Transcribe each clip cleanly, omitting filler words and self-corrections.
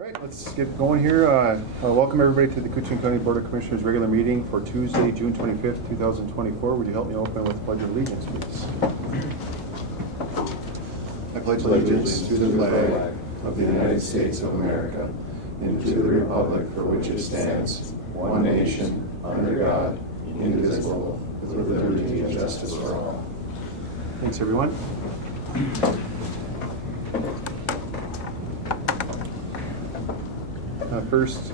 Right, let's get going here. Welcome everybody to the Koochiching County Board of Commissioners regular meeting for Tuesday, June 25th, 2024. Would you help me open with the Pledge of Allegiance, please? I pledge allegiance to the flag of the United States of America and to the republic for which it stands, one nation, under God, indivisible, with liberty and justice for all. Thanks, everyone. First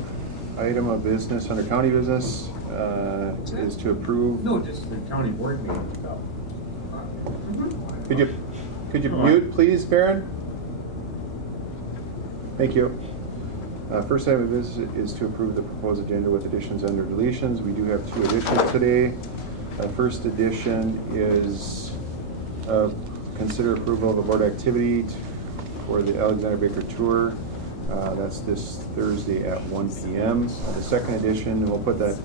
item of business under county business is to approve. No, just the county board meeting. Could you mute, please, Baron? Thank you. First item of business is to approve the proposed agenda with additions under deletions. We do have two additions today. First addition is consider approval of a board activity for the Alexander Baker Tour. That's this Thursday at 1 p.m. The second edition, we'll put that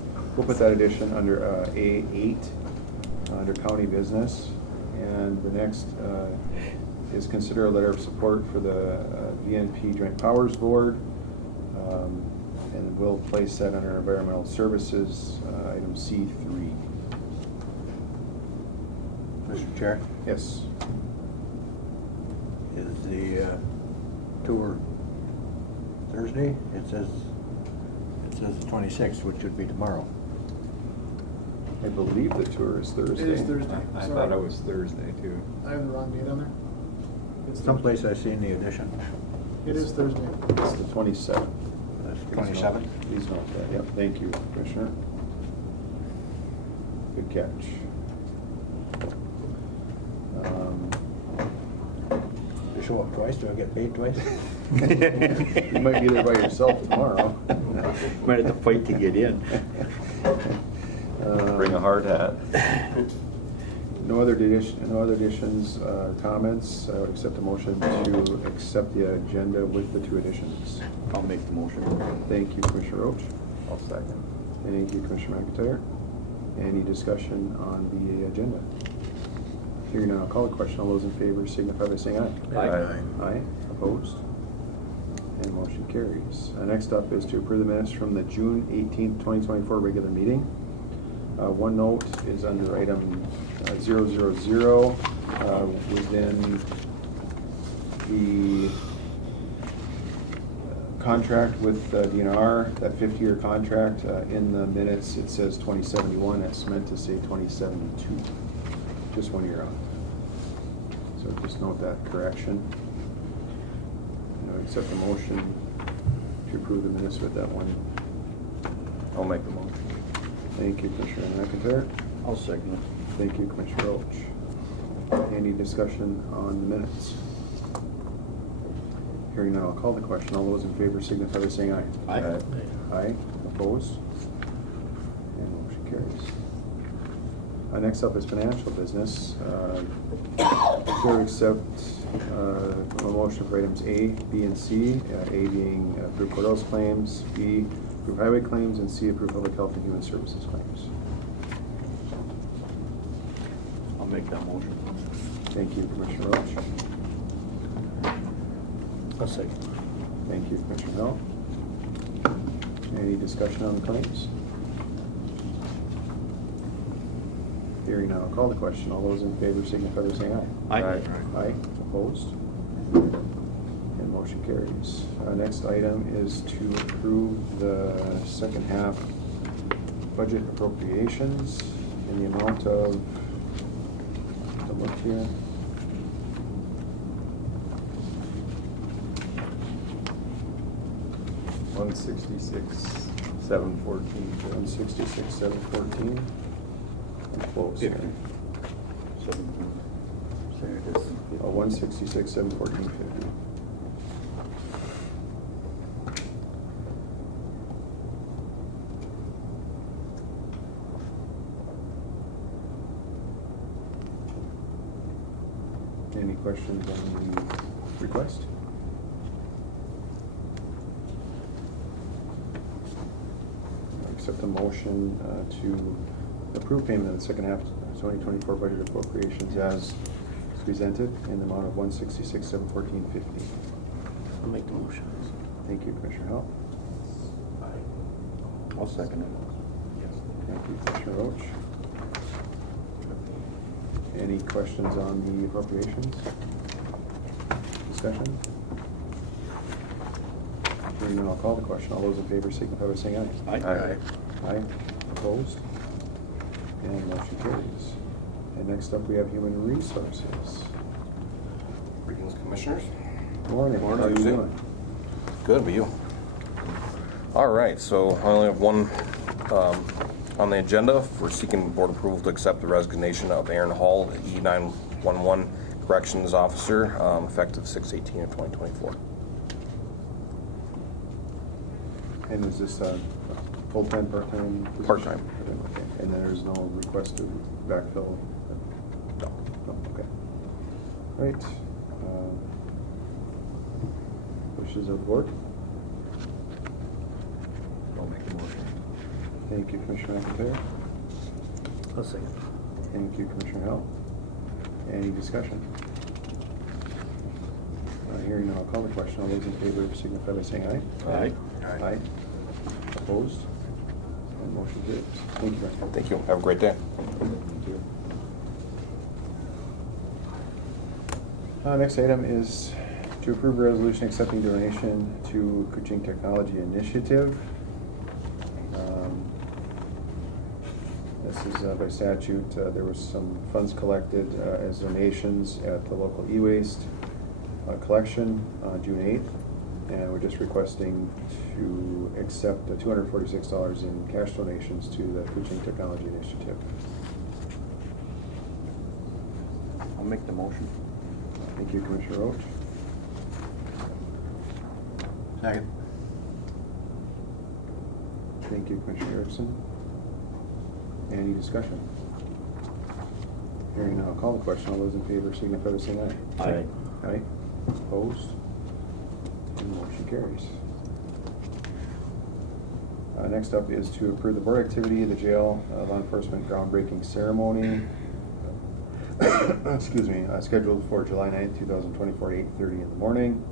edition under A8 under county business, and the next is consider a letter of support for the VNP Joint Powers Board, and we'll place that under environmental services, item C3. Mr. Chair? Yes. Is the tour Thursday? It says the 26th, which would be tomorrow. I believe the tour is Thursday. It is Thursday. I Sorry. thought it was Thursday too. I have the wrong date on there. It's Someplace I seen the edition. It is Thursday. It's the 27th. That's 27th? Please note that. Yep, thank you, Commissioner. Good catch. You show up twice, do I get paid twice? You might be there by yourself tomorrow. Might have to fight to get in. Bring a hard hat. No other additions, comments. I would accept a motion to accept the agenda with the two additions. I'll make the motion. Thank you, Commissioner Roach. I'll second. Thank you, Commissioner McIntyre. Any discussion on the agenda? Hearing none, I'll call the question. All those in favor signify by saying aye. Aye. Aye. Opposed? And motion carries. Next up is to approve the minutes from the June 18th, 2024 regular meeting. One note is under item 000 within the contract with DNR, that 50-year contract. In the minutes it says 2071. That's meant to say 2072. Just 1 year out. So just note that correction. Accept the motion to approve the minutes with that one. I'll make the motion. Thank you, Commissioner McIntyre. I'll second it. Thank you, Commissioner Roach. Any discussion on the minutes? Hearing none, I'll call the question. All those in favor signify by saying aye. Aye. Aye. Opposed? And motion carries. Next up is financial business. To accept a motion for items A, B, and C. A being approve courthouse claims, B, approve highway claims, and C, approve public health and human services claims. I'll make that motion. Thank you, Commissioner Roach. I'll second. Thank you, Commissioner Hill. Any discussion on the claims? Hearing none, I'll call the question. All those in favor signify by saying aye. Aye. Aye. Opposed? And motion carries. Next item is to approve the second half budget appropriations in the amount of, to look here, $166,714. Close. 50. There it is. 166,714.50. Any questions on the request? Accept a motion to approve payment of the second half 2024 budget appropriations as presented in the amount of $166,714.50. I'll make the motion. Thank you, Commissioner Hall. I'll second it. Thank you, Commissioner Roach. Any questions on the appropriations? Discussion? Hearing none, I'll call the question. All those in favor signify by saying aye. Aye. Aye. Opposed? And motion carries. And next up, we have Human Resources. Greetings, Commissioners. Morning. How are you Tuesday. doing? Good, but you? All right, so I only have one on the agenda. We're seeking board approval to accept the resignation of Aaron Hall, E911 Corrections Officer, effective 6/18/2024. And is this full-time, part-time position? Part-time. Okay. And there's no request to backfill? No. No, okay. All right. Wishes of the board? I'll make the motion. Thank you, Commissioner McIntyre. I'll second. Thank you, Commissioner Hell. Any discussion? Hearing none, I'll call the question. All those in favor signify by saying aye. Aye. Aye. Opposed? And motion carries. Thank you, Commissioner. Thank you. Have a great day. Thank you. Next item is to approve a resolution accepting donation to Koochiching Technology Initiative. This is by statute. There was some funds collected as donations at the local e-waste collection on June 8th, and we're just requesting to accept $246 in cash donations to the Koochiching Technology Initiative. I'll make the motion. Thank you, Commissioner Roach. Second. Thank you, Commissioner Erickson. Any discussion? Hearing none, I'll call the question. All those in favor signify by saying aye. Aye. Aye. Opposed? And motion carries. Next up is to approve the board activity of the jail law enforcement groundbreaking ceremony. Excuse me, scheduled for July 9th, 2024 at 8:30 in the morning.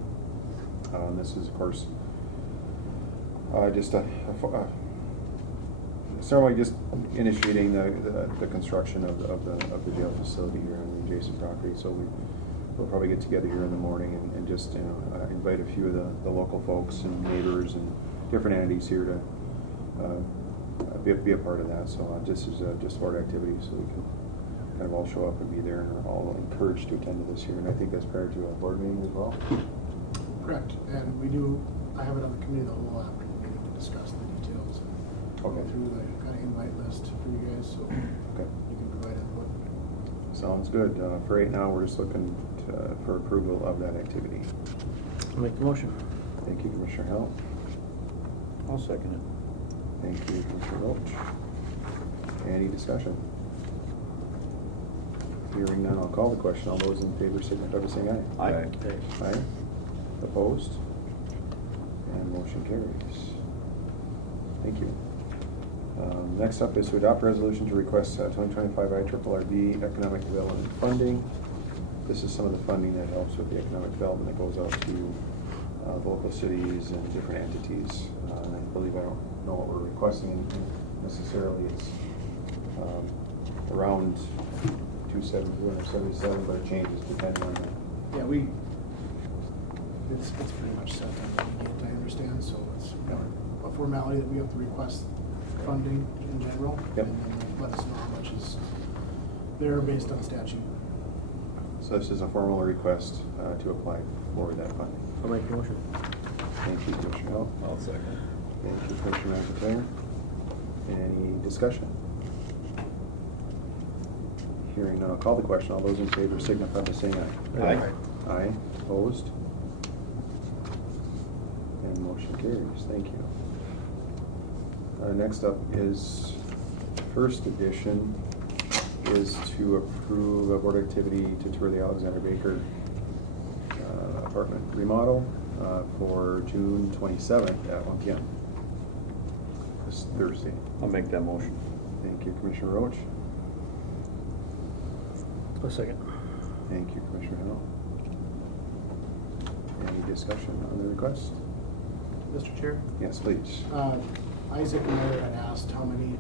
This is, of course, just a ceremony just initiating the construction of the jail facility here on the adjacent property. So we'll probably get together here in the morning and just invite a few of the local folks and neighbors and different entities here to be a part of that. So this is just board activity, so we can kind of all show up and be there, and are all encouraged to attend to this here. And I think that's prior to a board meeting as well. Correct, and I have it on the committee the whole afternoon meeting to discuss the details and go Okay. through the kind of invite list for you guys, so Okay. you can provide input. Sounds good. For right now, we're just looking for approval of that activity. I'll make the motion. Thank you, Commissioner Hell. I'll second it. Thank you, Commissioner Roach. Any discussion? Hearing none, I'll call the question. All those in favor signify by saying aye. Aye. Aye. Opposed? And motion carries. Thank you. Next up is to adopt a resolution to request 2025 IRRB economic development funding. This is some of the funding that helps with the economic development that goes out to the local cities and different entities. And I believe, I don't know what we're requesting necessarily. It's around 277, but it changes depending on the. Yeah, it's pretty much set on the gate, I understand, so it's a formality that we have to request funding in general. Yep. And then let us know how much is there based on statute. So this is a formal request to apply for that funding. I'll make the motion. Thank you, Commissioner Hall. I'll second. Thank you, Commissioner McIntyre. Any discussion? Hearing none, I'll call the question. All those in favor signify by saying aye. Aye. Aye. Opposed? And motion carries. Thank you. Next up is, first edition is to approve a board activity to tour the Alexander Baker apartment remodel for June 27th at 1 p.m. This Thursday. I'll make that motion. Thank you, Commissioner Roach. I'll second. Thank you, Commissioner Hill. Any discussion on the request? Mr. Chair? Yes, please. Isaac and Mary had asked how many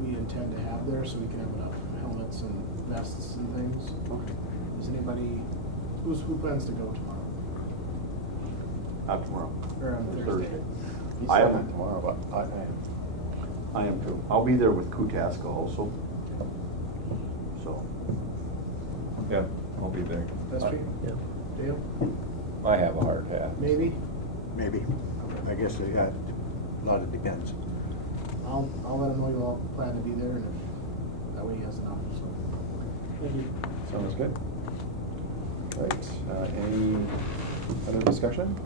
we intend to have there, so we can have enough helmets and vests and things. Okay. Is anybody, who plans to go tomorrow? Not tomorrow. Or on Thursday? He's I still am not- tomorrow, but I am too. I'll be there with Koochiching also. So, Yeah, I'll be there. That's true? Yeah. Dale? I have a hard hat. Maybe? maybe. I guess a lot of depends. I'll let him know you all plan to be there, and if, that way he has enough, so. Thank you. Sounds good. Right, any other discussion?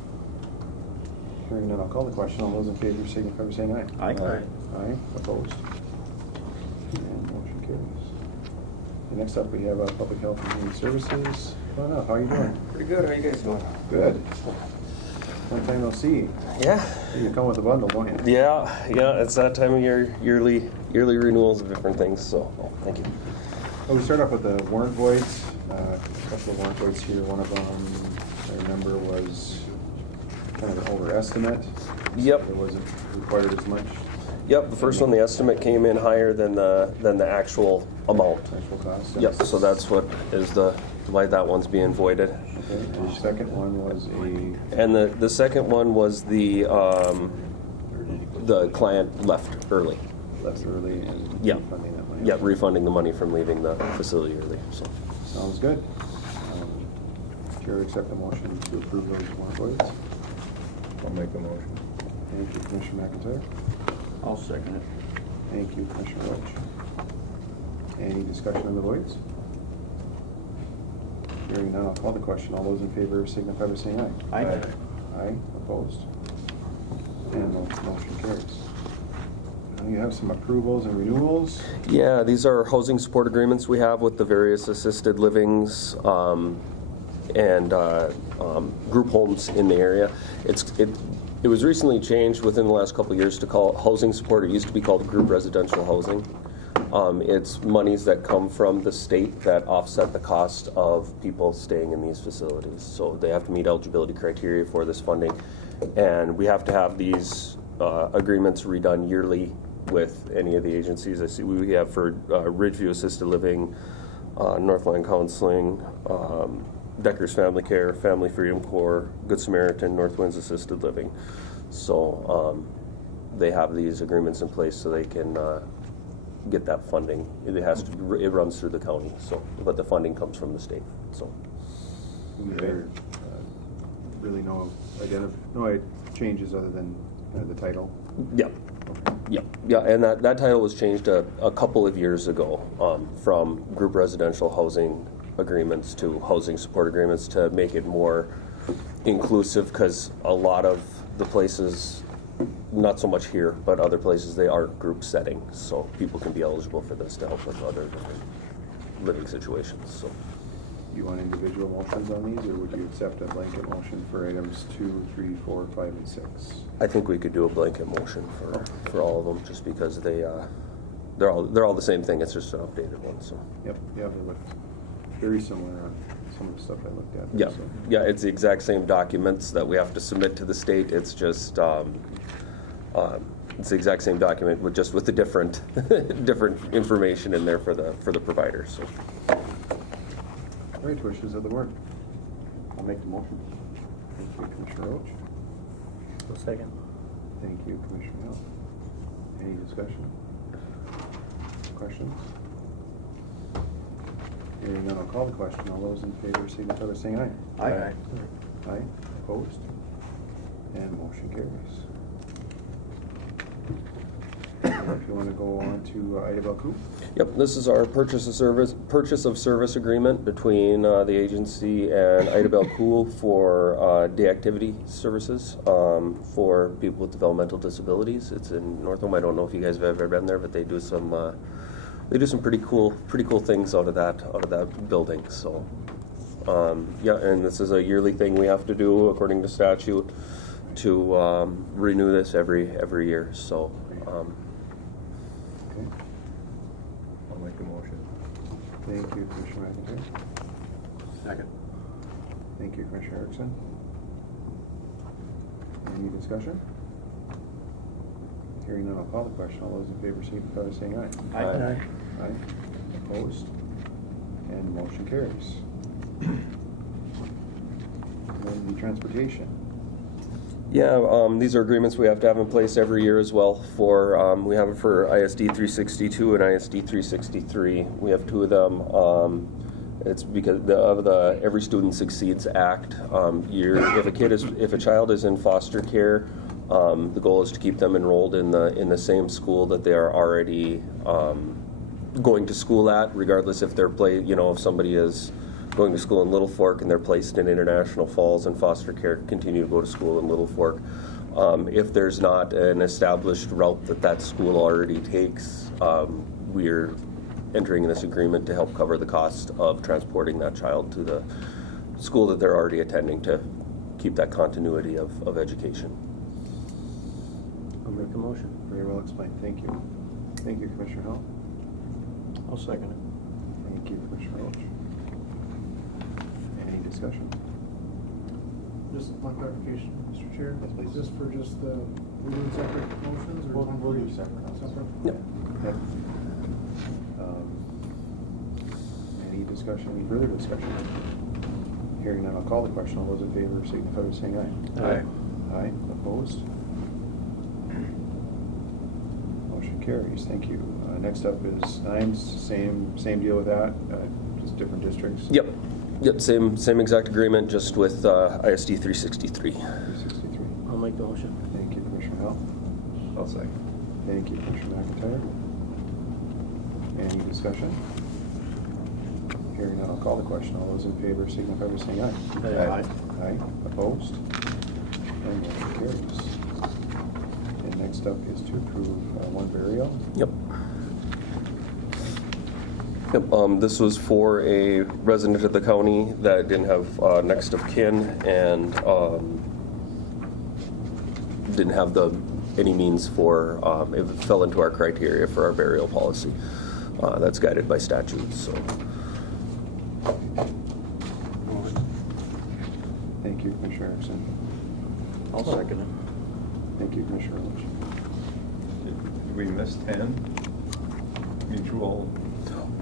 Hearing none, I'll call the question. All those in favor signify by saying aye. Aye. Aye, opposed? And motion carries. And next up, we have Public Health and Human Services. Come on up, how are you doing? Pretty good. How you guys doing? Good. Long time no see. Yeah. You come with a bundle, don't you? Yeah. It's that time of year, yearly renewals of different things. So, thank you. Well, we start off with the warrant voids. A couple of warrant voids here. One of them, I remember, was kind of an overestimate. Yep. It wasn't required as much Yep. The first one, the estimate came in higher than the actual amount. actual cost. Yep. So that's what is why that one's being voided. Okay, and the second one was And the second one was the client left early. left early and Yeah. refunding that money. Yeah, refunding the money from leaving the facility early. So. Sounds good. Chair, accept the motion to approve those warrant voids. I'll make a motion. Thank you, Commissioner McIntyre. I'll second it. Thank you, Commissioner Roach. Any discussion on the voids? Hearing none, I'll call the question. All those in favor signify by saying aye. Aye. Aye, opposed? And motion carries. Now you have some approvals and renewals. Yeah, these are housing support agreements we have with the various assisted livings and group homes in the area. It was recently changed within the last couple of years to call it housing support. It used to be called group residential housing. It's monies that come from the state that offset the cost of people staying in these facilities. So they have to meet eligibility criteria for this funding. And we have to have these agreements redone yearly with any of the agencies. I see we have for Ridgeview Assisted Living, Northland Counseling, Decker's Family Care, Family Freedom Corps, Good Samaritan, North Winds Assisted Living. So they have these agreements in place so they can get that funding. It runs through the county, so but the funding comes from the state. So There really no changes other than the title. yeah, and that title was changed a couple of years ago from group residential housing agreements to housing support agreements to make it more inclusive, because a lot of the places, not so much here, but other places, they are group settings, so people can be eligible for this to help with other different living situations. So You want individual motions on these, or would you accept a blanket motion for items 2, 3, 4, 5, and 6? I think we could do a blanket motion for all of them, just because they're all the same thing. It's just an updated one. So Yep, yeah, they look very similar on some of the stuff I looked at. yeah, So, yeah, it's the exact same documents that we have to submit to the state. It's just it's the exact same document with the different different information in there for the provider. So. All right, wishes of the board. I'll make the motion. Thank you, Commissioner Roach. Second. Thank you, Commissioner Hill. Any discussion? Questions? Hearing none, I'll call the question. All those in favor signify by saying aye. Aye. Aye, opposed? And motion carries. If you want to go on to Idabel Coop. Yep, this is our purchase of service agreement between the agency and Idabel Pool for day activity services for people with developmental disabilities. It's in Northam. I don't know if you guys have ever been there, but they do some pretty cool things out of that building. So yeah, and this is a yearly thing we have to do according to statute to renew this every year. So. Okay. I'll make a motion. Thank you, Commissioner McIntyre. Second. Thank you, Commissioner Erickson. Any discussion? Hearing none, I'll call the question. All those in favor signify by saying aye. Aye. Aye. Opposed? And motion carries. And then the transportation. Yeah, these are agreements we have to have in place every year as well for, we have it for ISD 362 and ISD 363. We have two of them. It's because of the Every Student Succeeds Act. If a child is in foster care, the goal is to keep them enrolled in the same school that they are already going to school at, regardless if if somebody is going to school in Little Fork and they're placed in International Falls and foster care, continue to go to school in Little Fork. If there's not an established route that school already takes, we're entering this agreement to help cover the cost of transporting that child to the school that they're already attending to keep that continuity of education. I'll make a motion. Very well explained. Thank you. Thank you, Commissioner Hall. I'll second it. Thank you, Commissioner Roach. Any discussion? Just one clarification, Mr. Chair. Yes, please. Is this for just the, we're doing separate motions or? We'll do separate. Separate? Yep. Yep. Any discussion, any further discussion? Hearing none, I'll call the question. All those in favor signify by saying aye. Aye. Aye. Opposed? Motion carries. Thank you. Next up is Nimes. Same deal with that, just different districts? Yep, same exact agreement, just with ISD 363. 363. I'll make the motion. Thank you, Commissioner Hall. I'll second. Thank you, Commissioner McIntyre. Any discussion? Hearing none, I'll call the question. All those in favor signify by saying aye. Aye. Aye. Opposed? And motion carries. And next up is to approve one burial. Yep. This was for a resident of the county that didn't have next of kin and didn't have any means for, it fell into our criteria for our burial policy. That's guided by statute, so. Thank you, Commissioner Erickson. I'll second it. Thank you, Commissioner Roach. Did we miss 10? Mutual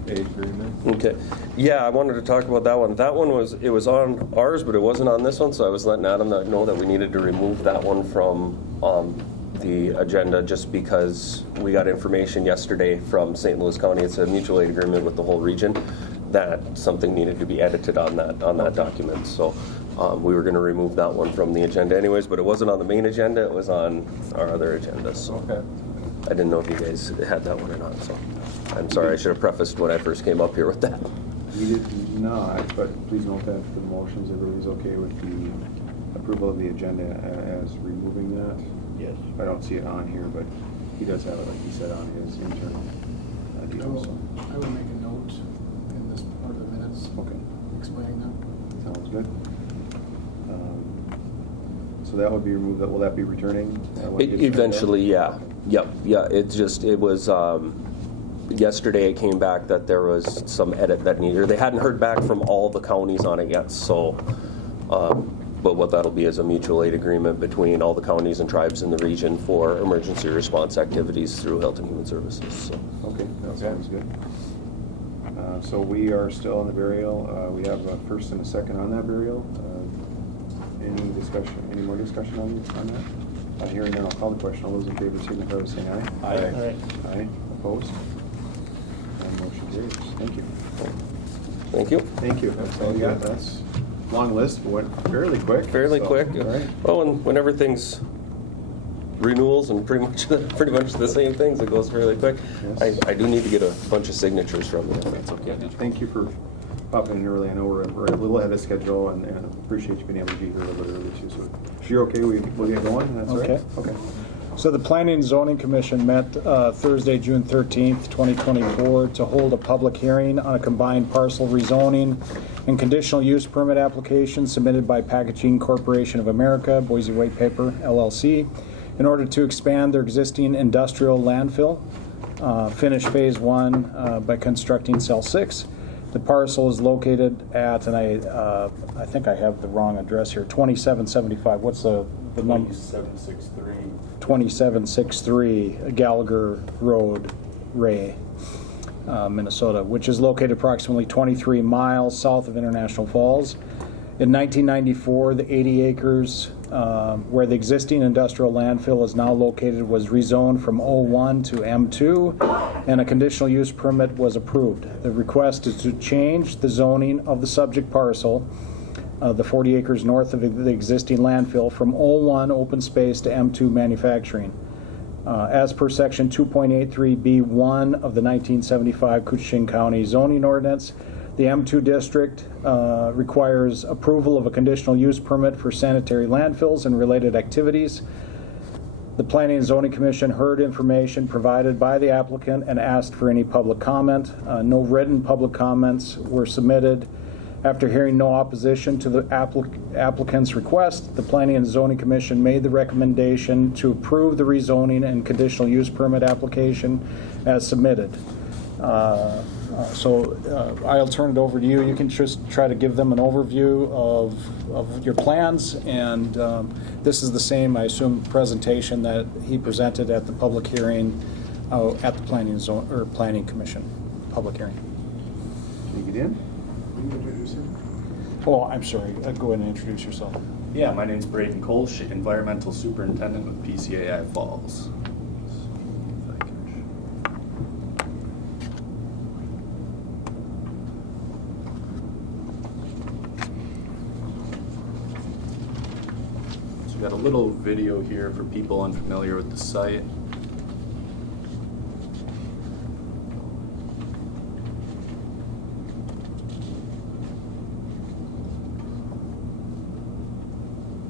aid agreement? Okay. Yeah, I wanted to talk about that one. That one was on ours, but it wasn't on this one, so I was letting Adam know that we needed to remove that one from the agenda just because we got information yesterday from St. Louis County. It's a mutual aid agreement with the whole region that something needed to be edited on that document. So we were going to remove that one from the agenda anyways, but it wasn't on the main agenda. It was on our other agenda. So Okay. I didn't know if you guys had that one or not. So I'm sorry. I should have prefaced when I first came up here with that. We did not, but please note that for the motions, everybody's okay with the approval of the agenda as removing that. Yes. I don't see it on here, but he does have it, like he said, on his internal deal. So. I would make a note in this part of the minutes Okay, explaining that. sounds good. So that would be removed. Will that be returning? when it gets Eventually, turned yeah. out? Yep. It was yesterday it came back that there was some edit that needed, or they hadn't heard back from all the counties on it yet, so, but what that'll be is a mutual aid agreement between all the counties and tribes in the region for emergency response activities through Health and Human Services, so. Okay, that sounds good. So we are still on the burial. We have a first and a second on that burial. Any discussion, any more discussion on that? Hearing none, I'll call the question. All those in favor signify by saying aye. Aye. Aye. Opposed? And motion carries. Thank you. Thank you. Thank you. That's all we got. That's a long list, but went fairly quick. Fairly so, quick. All right. Well, when everything's renewals and pretty much the same things, it goes fairly quick. Yes. I do need to get a bunch of signatures from you, if that's okay. Thank you for popping in early. I know we're a little ahead of schedule, and appreciate you being able to be here a little bit early too. So if you're okay, we'll get going. That's all right? Okay. Okay. So the Planning and Zoning Commission met Thursday, June 13th, 2024 to hold a public hearing on a combined parcel rezoning and conditional use permit application submitted by Packaging Corporation of America, Boise White Paper, LLC, in order to expand their existing industrial landfill, finish phase 1 by constructing cell 6. The parcel is located at, and I think I have the wrong address here, 2775. What's the the number 2763 Gallagher Road, Ray, Minnesota, which is located approximately 23 miles south of International Falls. In 1994, the 80 acres where the existing industrial landfill is now located was rezoned from O1 to M2, and a conditional use permit was approved. The request is to change the zoning of the subject parcel, the 40 acres north of the existing landfill, from O1 open space to M2 manufacturing. As per section 2.83B1 of the 1975 Koochiching County zoning ordinance, the M2 district requires approval of a conditional use permit for sanitary landfills and related activities. The Planning and Zoning Commission heard information provided by the applicant and asked for any public comment. No written public comments were submitted. After hearing no opposition to the applicant's request, the Planning and Zoning Commission made the recommendation to approve the rezoning and conditional use permit application as submitted. So I'll turn it over to you. You can just try to give them an overview of your plans, and this is the same, I assume, presentation that he presented at the public hearing at the Planning Commission public hearing. Take it in. Will you introduce him? Oh, I'm sorry. Go ahead and introduce yourself. Yeah, my name's Braden Kolsch, Environmental Superintendent with PCAI Falls. So we got a little video here for people unfamiliar with the site.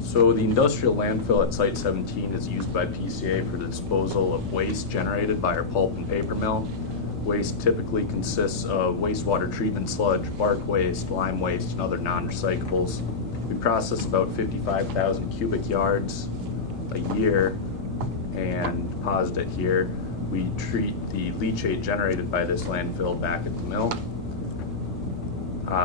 So the industrial landfill at Site 17 is used by PCA for the disposal of waste generated by our pulp and paper mill. Waste typically consists of wastewater treatment sludge, bark waste, lime waste, and other non-recyclables. We process about 55,000 cubic yards a year and deposit it here. We treat the leachate generated by this landfill back at the mill.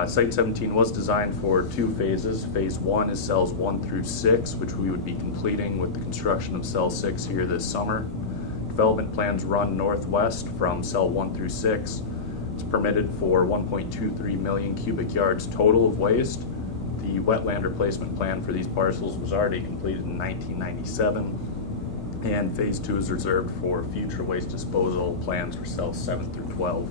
Site 17 was designed for 2 phases. Phase 1 is cells 1 through 6, which we would be completing with the construction of cell 6 here this summer. Development plans run northwest from cell 1 through 6. It's permitted for 1.23 million cubic yards total of waste. The wetland replacement plan for these parcels was already completed in 1997, and phase 2 is reserved for future waste disposal plans for cells 7 through 12.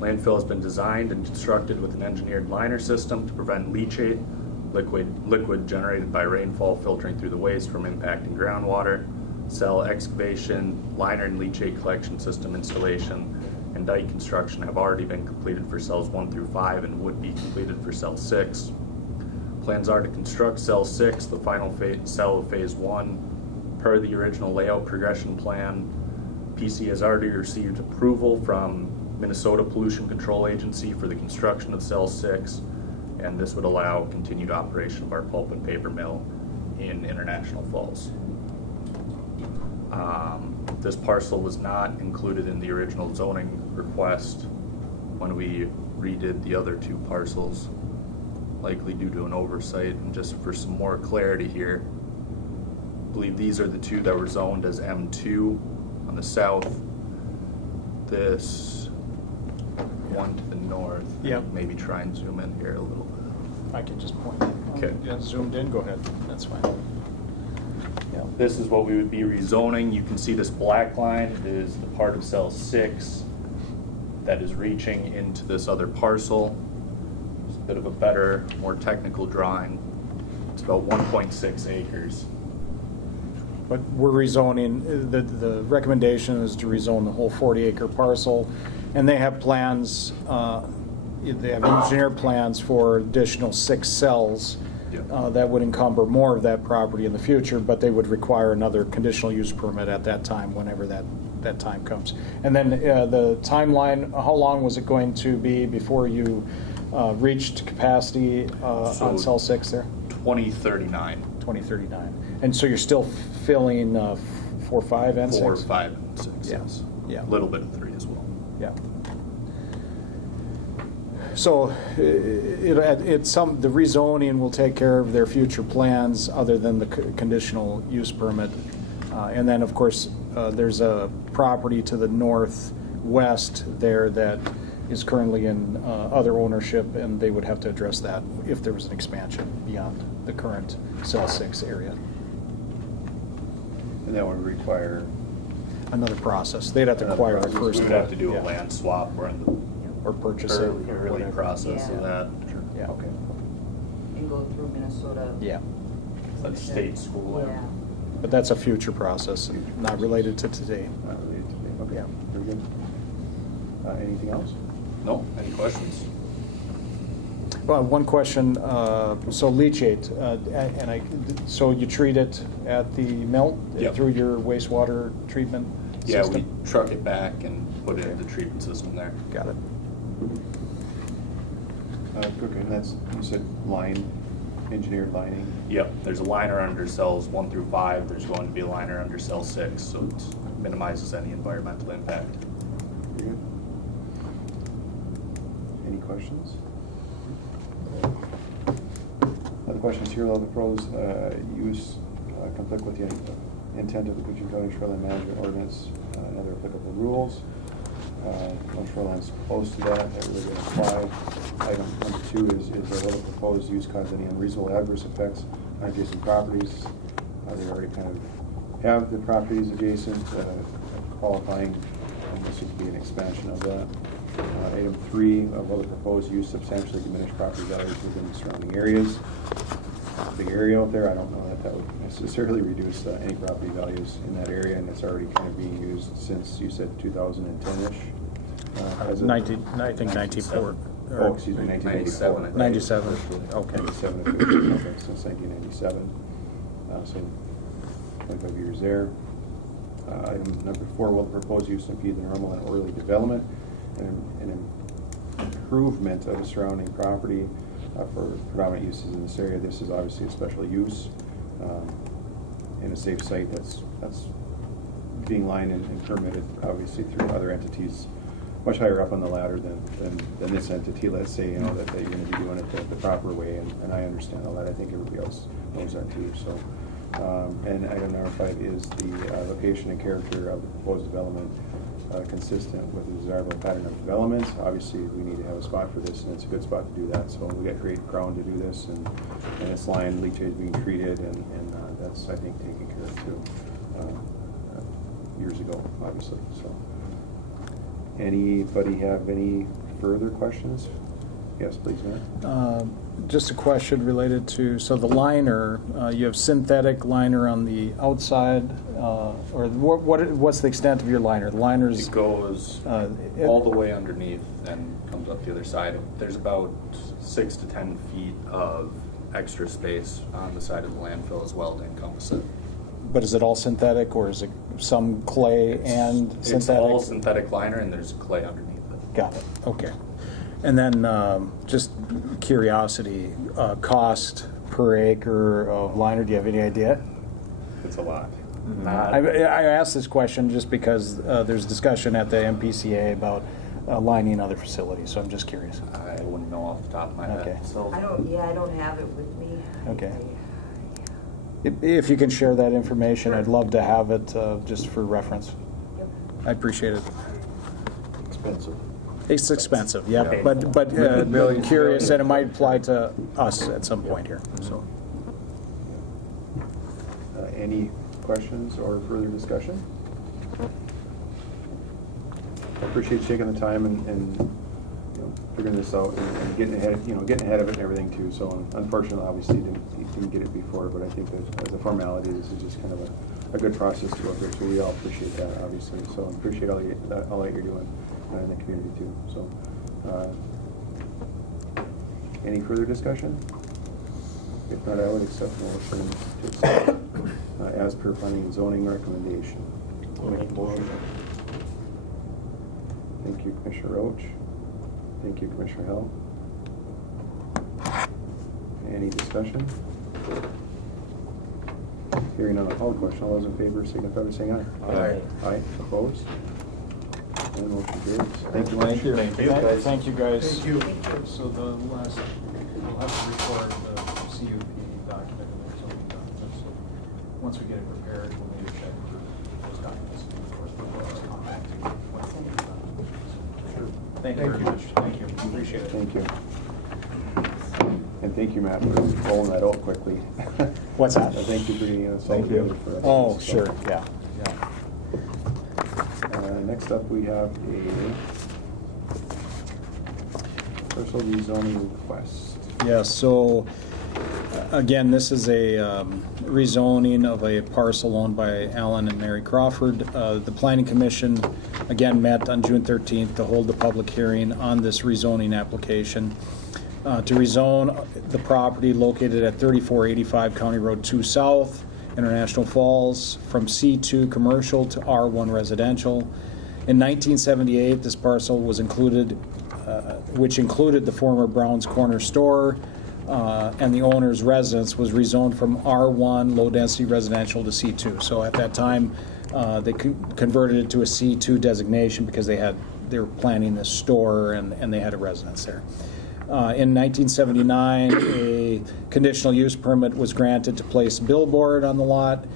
Landfill has been designed and constructed with an engineered liner system to prevent leachate, liquid generated by rainfall filtering through the waste from impacting groundwater. Cell excavation, liner and leachate collection system installation, and dike construction have already been completed for cells 1 through 5 and would be completed for cell 6. Plans are to construct cell 6, the final cell of phase 1, per the original layout progression plan. PC has already received approval from Minnesota Pollution Control Agency for the construction of cell 6, and this would allow continued operation of our pulp and paper mill in International Falls. This parcel was not included in the original zoning request when we redid the other 2 parcels, likely due to an oversight. And just for some more clarity here, I believe these are the 2 that were zoned as M2 on the south. This one to the north. Yep. Maybe try and zoom in here a little bit. I can just point. Okay. Yeah, zoomed in. Go ahead. That's fine. Yeah. This is what we would be rezoning. You can see this black line is the part of cell 6 that is reaching into this other parcel. It's a bit of a better, more technical drawing. It's about 1.6 acres. But we're rezoning, the recommendation is to rezone the whole 40-acre parcel, and they have plans, they have engineered plans for additional 6 cells that would encumber more of that property in the future, but they would require another conditional use permit at that time, whenever that time comes. And then the timeline, how long was it going to be before you reached capacity on cell 6 there? 2039. 2039. And so you're still filling 4, 5, and 6? 4, 5, and 6, Yeah. yes. Yeah. A little bit of 3 as well. Yeah. So the rezoning will take care of their future plans other than the conditional use permit. And then, of course, there's a property to the northwest there that is currently in other ownership, and they would have to address that if there was an expansion beyond the current Cell 6 area. And that would require, Another process. They'd have to Another acquire it process. first. We would have to do Yeah. a land swap. We're in Or purchase the it. early, or early whatever. process of Yeah. that. Yeah, okay. And go through Minnesota. Yeah. That's state school. Yeah. But that's a future process, not related to today. not related to today. Okay, Yeah. very good. Anything else? No, any questions? Well, one question, so leachate, so you treat it at the mill? Yep. Through your wastewater treatment Yeah, system? we truck it back and put it in the treatment system there. Got it. Okay, and that's, you said engineered lining. Yep, there's a liner under cells 1 through 5. There's going to be a liner under cell 6, so it minimizes any environmental impact. Very good. Any questions? Other questions here, will the proposed use conflict with the intent of the Koochiching County Shoreline Management Ordinance and other applicable rules? No shoreline's close to that really doesn't apply. Item number 2 is will the proposed use cause any unreasonable adverse effects on adjacent properties? They already kind of have the properties adjacent, qualifying, and this would be an expansion of that. Item 3, will the proposed use substantially diminish property values within the surrounding areas? Big area out there, I don't know that that would necessarily reduce any property values in that area, and it's already kind of being used since, you said 2010-ish? I think 94. Oh, excuse me, 1994. 97. 97, okay. 97, okay, since 1997, so 25 years there. Item number 4, will the proposed use impede the normal and orderly development and improvement of the surrounding property for predominant uses in this area? This is obviously a special use in a safe site that's being lined and permitted, obviously, through other entities much higher up on the ladder than this entity, let's say, you know, that you're going to be doing it the proper way, and I understand all that. I think everybody else knows that too. So, and item number 5 is the location and character of the proposed development consistent with the desirable pattern of development. Obviously, we need to have a spot for this, and it's a good spot to do that. So we got great ground to do this, and it's lined, leachate being treated, and that's, I think, taken care of too years ago, obviously. So. Anybody have any further questions? Yes, please, Matt. Just a question related to, so the liner, you have synthetic liner on the outside, or what's the extent of your liner? The liner's... It goes all the way underneath and comes up the other side. There's about 6 to 10 feet of extra space on the side of the landfill as well to encompass it. But is it all synthetic, or is it some clay and synthetic? It's all synthetic liner, and there's clay underneath it. Got it, okay. And then, just curiosity, cost per acre of liner, do you have any idea? It's a lot. I asked this question just because there's discussion at the MPCA about lining other facilities, so I'm just curious. I wouldn't know off the top of my Okay. head. So I don't have it with me. Okay. If you can share that information, I'd love to have it just for reference. Yep. I appreciate it. Expensive. It's expensive, yeah, Okay. but Millions. curious, and it might apply to us at some point here, so. Any questions or further discussion? I appreciate you taking the time and you know, figuring this out and getting ahead of it and everything too. So unfortunately, obviously, didn't get it before, but I think that as a formality, this is just kind of a good process to go through. So we all appreciate that, obviously. So appreciate all that you're doing in the community too. So any further discussion? If not, I would accept the motion to accept as per planning and zoning recommendation. Thank you, Commissioner Roach. Thank you, Commissioner Hell. Any discussion? Hearing none, I'll call the question. All those in favor signify by saying aye. Aye. Aye. Opposed? And motion carries. Thank you, Mike. Thank you. Thank you, guys. Thank you. So the last, we'll have to record the CUP document and the zoning document, so once we get it prepared, we'll need to check for those documents. Of course, we'll just contact you when it's done. Sure. Thank you very much. Thank you. Appreciate it. Thank you. And thank you, Matt, for rolling that out quickly. What's that? Thank you for getting us all Thank you. together for us. Oh, sure, yeah. Next up, we have a parcel rezoning request. Yes, so, again, this is a rezoning of a parcel owned by Alan and Mary Crawford. The Planning Commission, again, met on June 13th to hold the public hearing on this rezoning application to rezone the property located at 3485 County Road 2 South, International Falls, from C2 commercial to R1 residential. In 1978, this parcel was included, which included the former Brown's Corner store, and the owner's residence was rezoned from R1 low-density residential to C2. So at that time, they converted it to a C2 designation because they were planning this store and they had a residence there. In 1979, a conditional use permit was granted to place a billboard on the lot,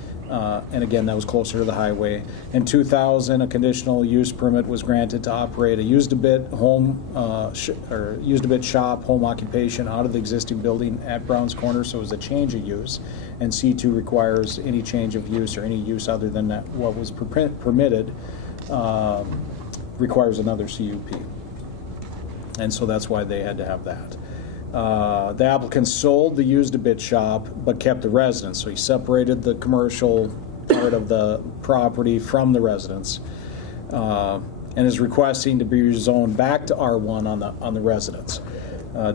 and again, that was closer to the highway. In 2000, a conditional use permit was granted to operate a used-a-bit shop, home occupation out of the existing building at Brown's Corner, so it was a change of use. And C2 requires any change of use or any use other than that what was permitted requires another CUP. And so that's why they had to have that. The applicant sold the used-a-bit shop, but kept the residence. So he separated the commercial part of the property from the residence, and is requesting to be rezoned back to R1 on the residence.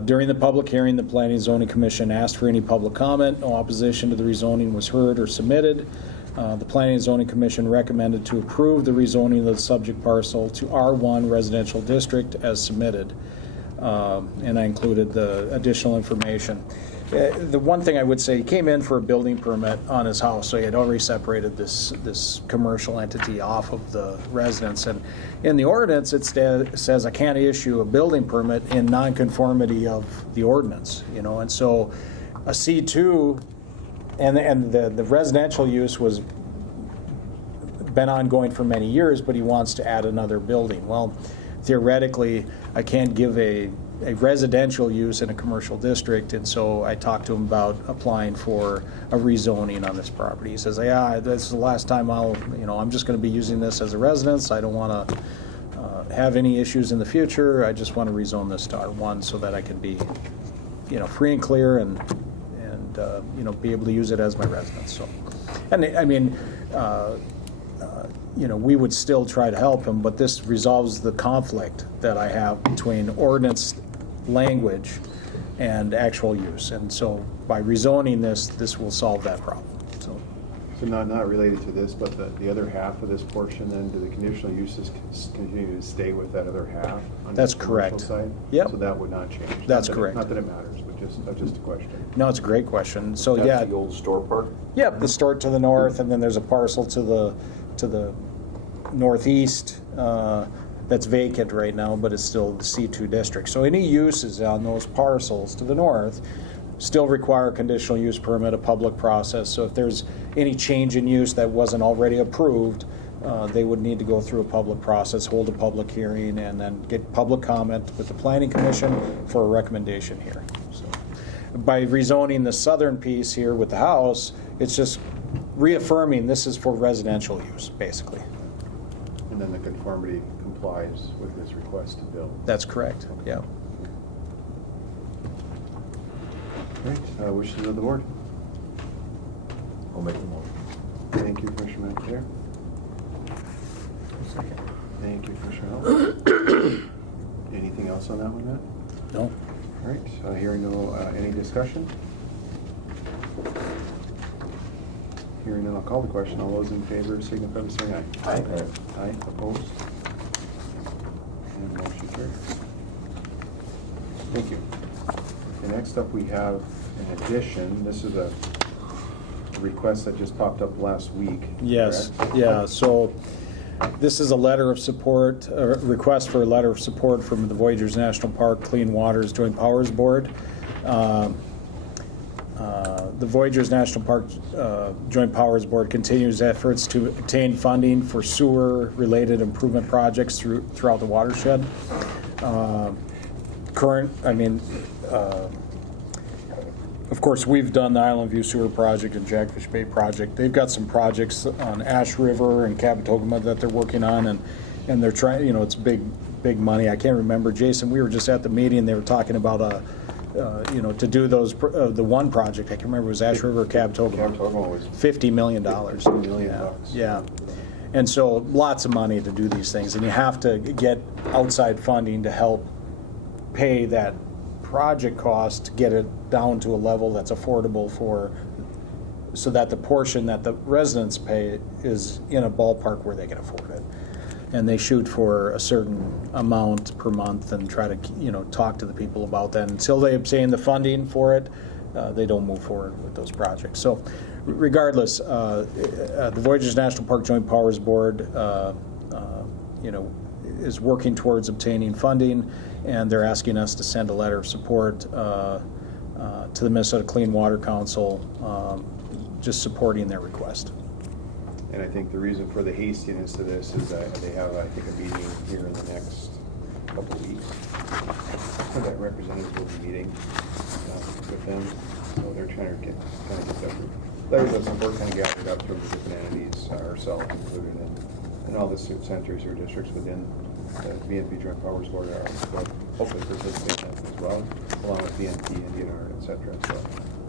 During the public hearing, the Planning and Zoning Commission asked for any public comment. No opposition to the rezoning was heard or submitted. The Planning and Zoning Commission recommended to approve the rezoning of the subject parcel to R1 residential district as submitted. And I included the additional information. The one thing I would say, he came in for a building permit on his house, so he had already separated this commercial entity off of the residence. And in the ordinance, it says I can't issue a building permit in nonconformity of the ordinance, and so a C2, and the residential use was been ongoing for many years, but he wants to add another building. Well, theoretically, I can't give a residential use in a commercial district, and so I talked to him about applying for a rezoning on this property. He says, yeah, this is the last time I'm just going to be using this as a residence. I don't want to have any issues in the future. I just want to rezone this to R1 so that I can be, free and clear and be able to use it as my residence. So, and I mean, we would still try to help him, but this resolves the conflict that I have between ordinance language and actual use. And so by rezoning this will solve that problem. So not related to this, but the other half of this portion, then, do the conditional uses continue to stay with that other half? On That's the commercial correct. Side? Yep. So that would not change? That's Not that correct. Not that it matters, but just a question. No, it's a great question. So That's yeah, the old store park? Yep, the store to the north, and then there's a parcel to the northeast that's vacant right now, but it's still the C2 district. So any uses on those parcels to the north still require a conditional use permit, a public process. So if there's any change in use that wasn't already approved, they would need to go through a public process, hold a public hearing, and then get public comment with the Planning Commission for a recommendation here. So by rezoning the southern piece here with the house, it's just reaffirming this is for residential use, basically. And then the conformity complies with this request to build. That's correct, yeah. Great. Wishes of the board. I'll make the motion. Thank you, Commissioner McNair. Thank you, Commissioner Hall. Anything else on that one, Matt? No? All right, hearing no, any discussion? Hearing none, I'll call the question. All those in favor signify by saying aye. Aye. Aye, opposed? And motion carries. Thank you. Okay, next up we have an addition. This is a request that just popped up last week. Yes, correct? yeah, so This is a letter of support, a request for a letter of support from the Voyageurs National Park Clean Waters Joint Powers Board. The Voyageurs National Park Joint Powers Board continues efforts to obtain funding for sewer-related improvement projects throughout the watershed. Of course, we've done the Island View Sewer Project and Jackfish Bay Project. They've got some projects on Ash River and Cabotogama that they're working on, and they're trying, it's big money. I can't remember, Jason, we were just at the meeting, they were talking about to do those, the one project, I can't remember, it was Ash River or Cabotogama. Cabotogama was $50 million. $50 million bucks. Yeah. And so lots of money to do these things, and you have to get outside funding to help pay that project cost to get it down to a level that's affordable so that the portion that the residents pay is in a ballpark where they can afford it. And they shoot for a certain amount per month and try to, talk to the people about that. Until they obtain the funding for it, they don't move forward with those projects. So regardless, the Voyageurs National Park Joint Powers Board, is working towards obtaining funding, and they're asking us to send a letter of support to the Minnesota Clean Water Council, just supporting their request. And I think the reason for the hastiness to this is that they have, I think, a meeting here in the next couple of weeks. That representatives will be meeting with them, so they're trying to get that letters of support kind of gathered up from the different entities, ourselves included, and all the centers or districts within the BNP Joint Powers Board are hopefully participate in that as well, along with BNP, DNR, et cetera.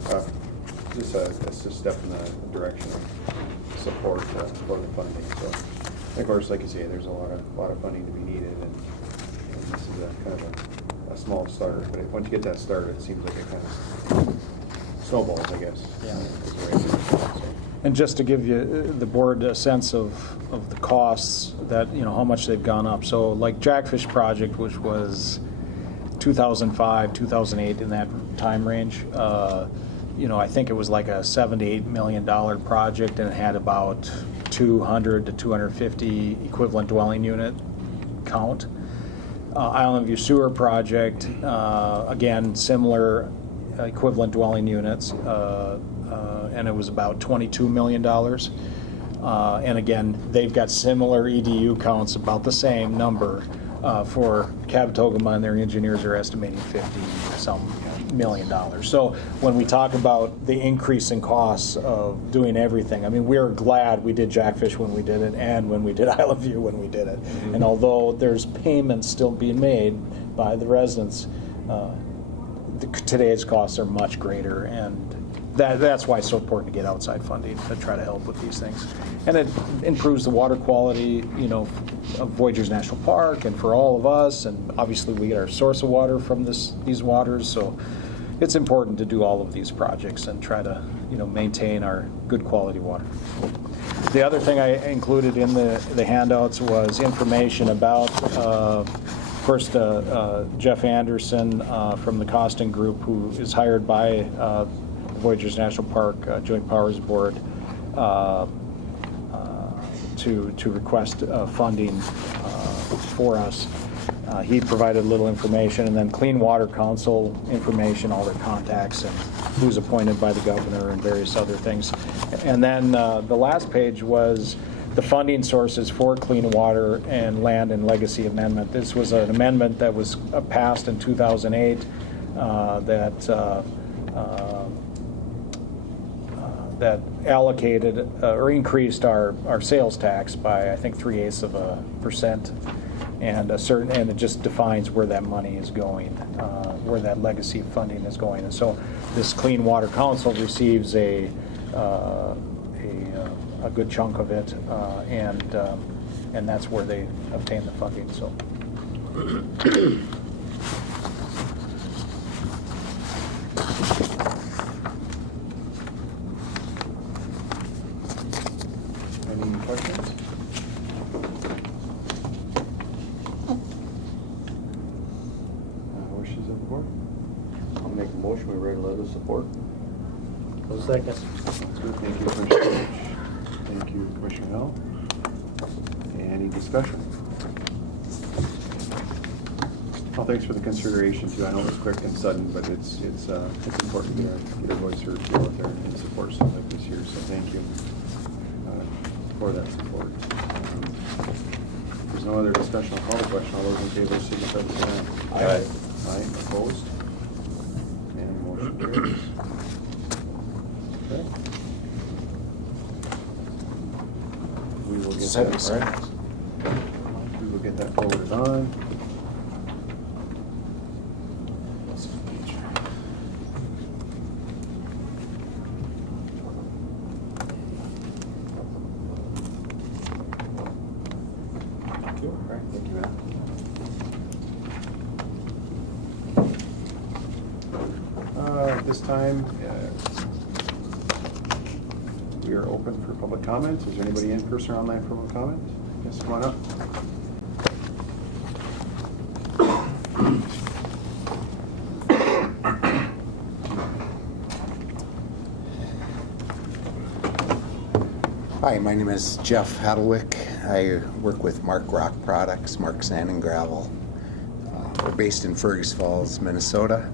So just a step in the direction of support for the funding. So, of course, like you say, there's a lot of funding to be needed, and this is a kind of a small start. But once you get that started, it seems like it kind of snowballs, I guess. Yeah. Is the way it is. So. And just to give you the board a sense of the costs that, how much they've gone up. So like Jackfish Project, which was 2005, 2008, in that time range, I think it was like a $7 to $8 million project, and it had about 200 to 250 equivalent dwelling unit count. Island View Sewer Project, again, similar equivalent dwelling units, and it was about $22 million. And again, they've got similar EDU counts, about the same number for Cabotogama, and their engineers are estimating $50-some million. So when we talk about the increase in costs of doing everything, we're glad we did Jackfish when we did it, and when we did Island View when we did it. Mm-hmm. And although there's payments still being made by the residents, today's costs are much greater, and that's why it's so important to get outside funding to try to help with these things. And it improves the water quality, of Voyageurs National Park, and for all of us, and obviously we get our source of water from these waters, so it's important to do all of these projects and try to, maintain our good quality water. The other thing I included in the handouts was information about first, Jeff Anderson from the Costin Group, who is hired by Voyageurs National Park Joint Powers Board to request funding for us. He provided a little information, and then Clean Water Council information, all their contacts, and who's appointed by the governor, and various other things. And then the last page was the funding sources for Clean Water and Land and Legacy Amendment. This was an amendment that was passed in 2008 that allocated or increased our sales tax by, I think, 0.3%, and it just defines where that money is going, where that legacy funding is going. And so this Clean Water Council receives a good chunk of it, and that's where they obtain the funding. So. Any questions? Wishes of the board? I'll make a motion, we write a letter of support. Second. That's good. Thank you, Commissioner Lynch. Thank you, Commissioner Hill. Any discussion? Well, thanks for the consideration too. I know it was quick and sudden, but it's important to get our voice heard out there and support stuff like this year, so thank you for that support. If there's no other discussion, I'll call the question. All those in favor signify by saying aye. Aye. Aye, opposed? And motion carries. Okay. We will get that, we will get that forwarded on. Thank you, Matt. At this time, we are open for public comments. Is there anybody in person or online for public comment? Yes, come on up. Hi, my name is Jeff Hadlewick. I work with Mark Rock Products, Mark Sand and Gravel. We're based in Fergus Falls, Minnesota.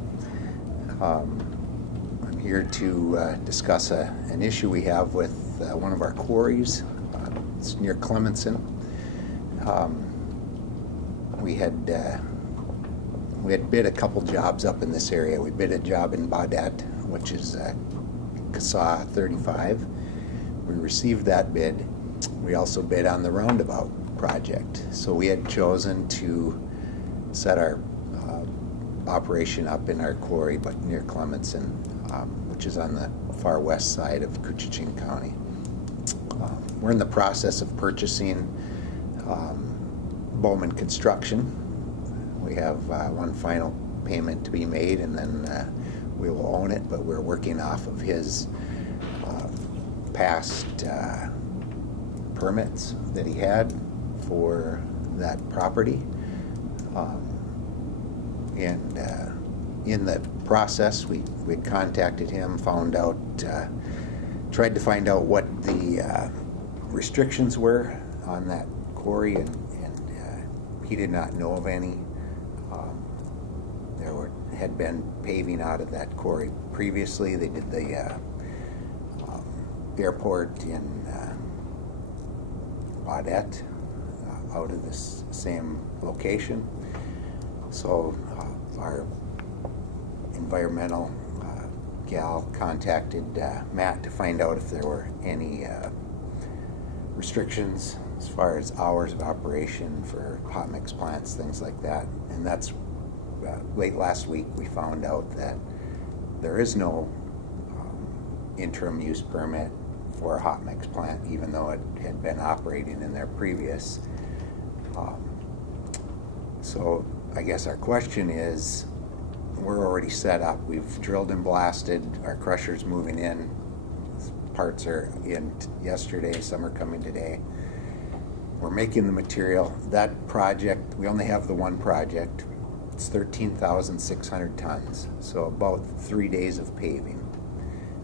I'm here to discuss an issue we have with one of our quarries. It's near Clemenson. We had bid a couple jobs up in this area. We bid a job in Baudette, which is CASA 35. We received that bid. We also bid on the roundabout project. So we had chosen to set our operation up in our quarry, but near Clemenson, which is on the far west side of Koochiching County. We're in the process of purchasing Bowman Construction. We have one final payment to be made, and then we will own it, but we're working off of his past permits that he had for that property. And in the process, we had contacted him, tried to find out what the restrictions were on that quarry, and he did not know of any. There had been paving out of that quarry previously. They did the airport in Baudette out of this same location. So our environmental gal contacted Matt to find out if there were any restrictions as far as hours of operation for hot mix plants, things like that. And that's late last week we found out that there is no interim use permit for a hot mix plant, even though it had been operating in there previous. So I guess our question is, we're already set up. We've drilled and blasted. Our crusher's moving in. Parts are in yesterday. Some are coming today. We're making the material. That project, we only have the one project. It's 13,600 tons. So about 3 days of paving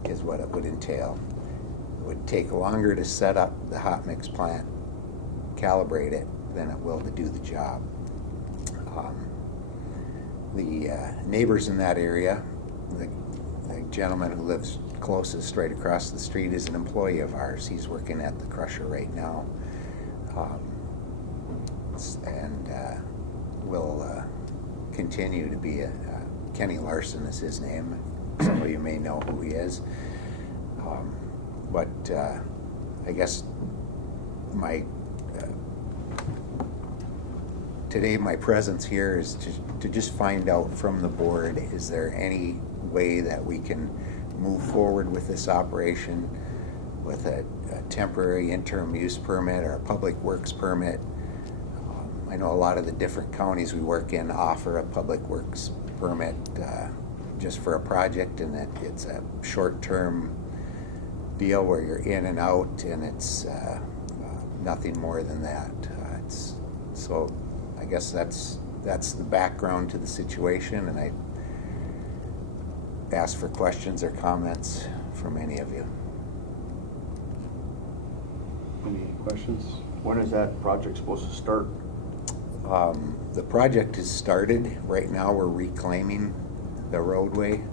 is what it would entail. It would take longer to set up the hot mix plant, calibrate it, than it will to do the job. The neighbors in that area, the gentleman who lives closest right across the street is an employee of ours. He's working at the crusher right now. And will continue to be Kenny Larson is his name. Some of you may know who he is. But I guess today my presence here is to just find out from the board, is there any way that we can move forward with this operation with a temporary interim use permit or a public works permit? I know a lot of the different counties we work in offer a public works permit just for a project, and it's a short-term deal where you're in and out, and it's nothing more than that. So I guess that's the background to the situation, and I ask for questions or comments from any of you. Any questions When is that project supposed to start? The project has started. Right now, we're reclaiming the roadway.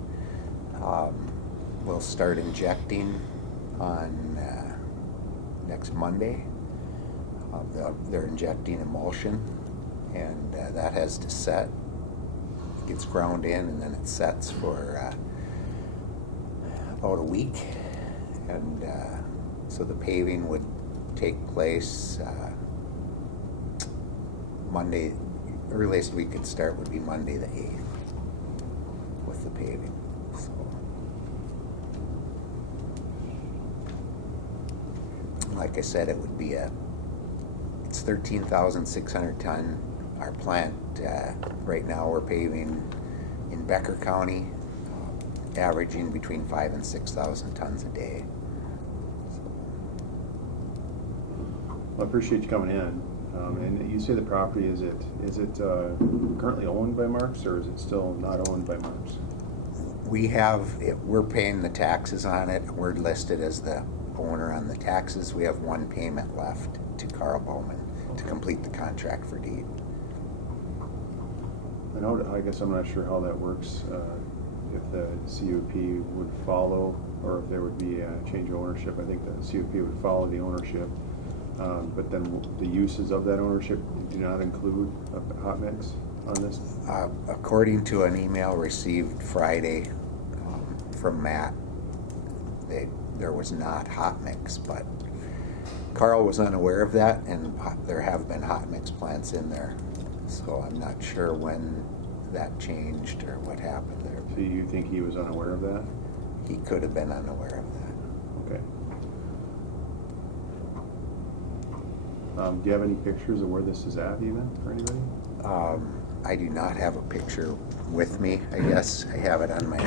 We'll start injecting on next Monday. They're injecting emulsion, and that has to set. It gets ground in, and then it sets for about a week. And so the paving would take place Monday. Earliest we could start would be Monday the 8th with the paving. So, like I said, it would be it's 13,600 ton. Our plant, right now we're paving in Becker County, averaging between 5,000 and 6,000 tons a day. Well, I appreciate you coming in. And you say the property, is it currently owned by Marks, or is it still not owned by Marks? We're paying the taxes on it. We're listed as the owner on the taxes. We have one payment left to Carl Bowman to complete the contract for deed. I guess I'm not sure how that works, if the CUP would follow, or if there would be a change of ownership. I think the CUP would follow the ownership. But then the uses of that ownership do not include a hot mix on this? According to an email received Friday from Matt, there was not hot mix, but Carl was unaware of that, and there have been hot mix plants in there. So I'm not sure when that changed or what happened there. So you think he was unaware of that? He could have been unaware of that. Okay. Do you have any pictures of where this is at, even, for anybody? I do not have a picture with me. I guess I have it on my.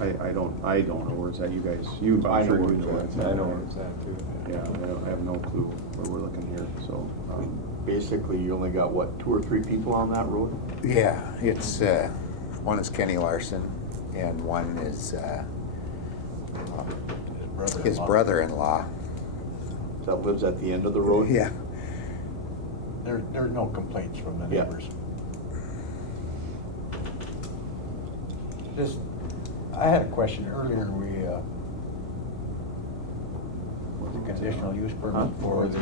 I don't know where it's at. You guys, I I'm sure know you where know it's where at. it's at. I know where it's at too. Yeah, I have no clue where we're looking here. So, Basically, you only got, what, 2 or 3 people on that road? Yeah, it's one is Kenny Larson, and one is his brother-in-law. That lives at the end of the road? Yeah. There's no complaints from the Yeah. neighbors. I had a question earlier, the conditional use permit for the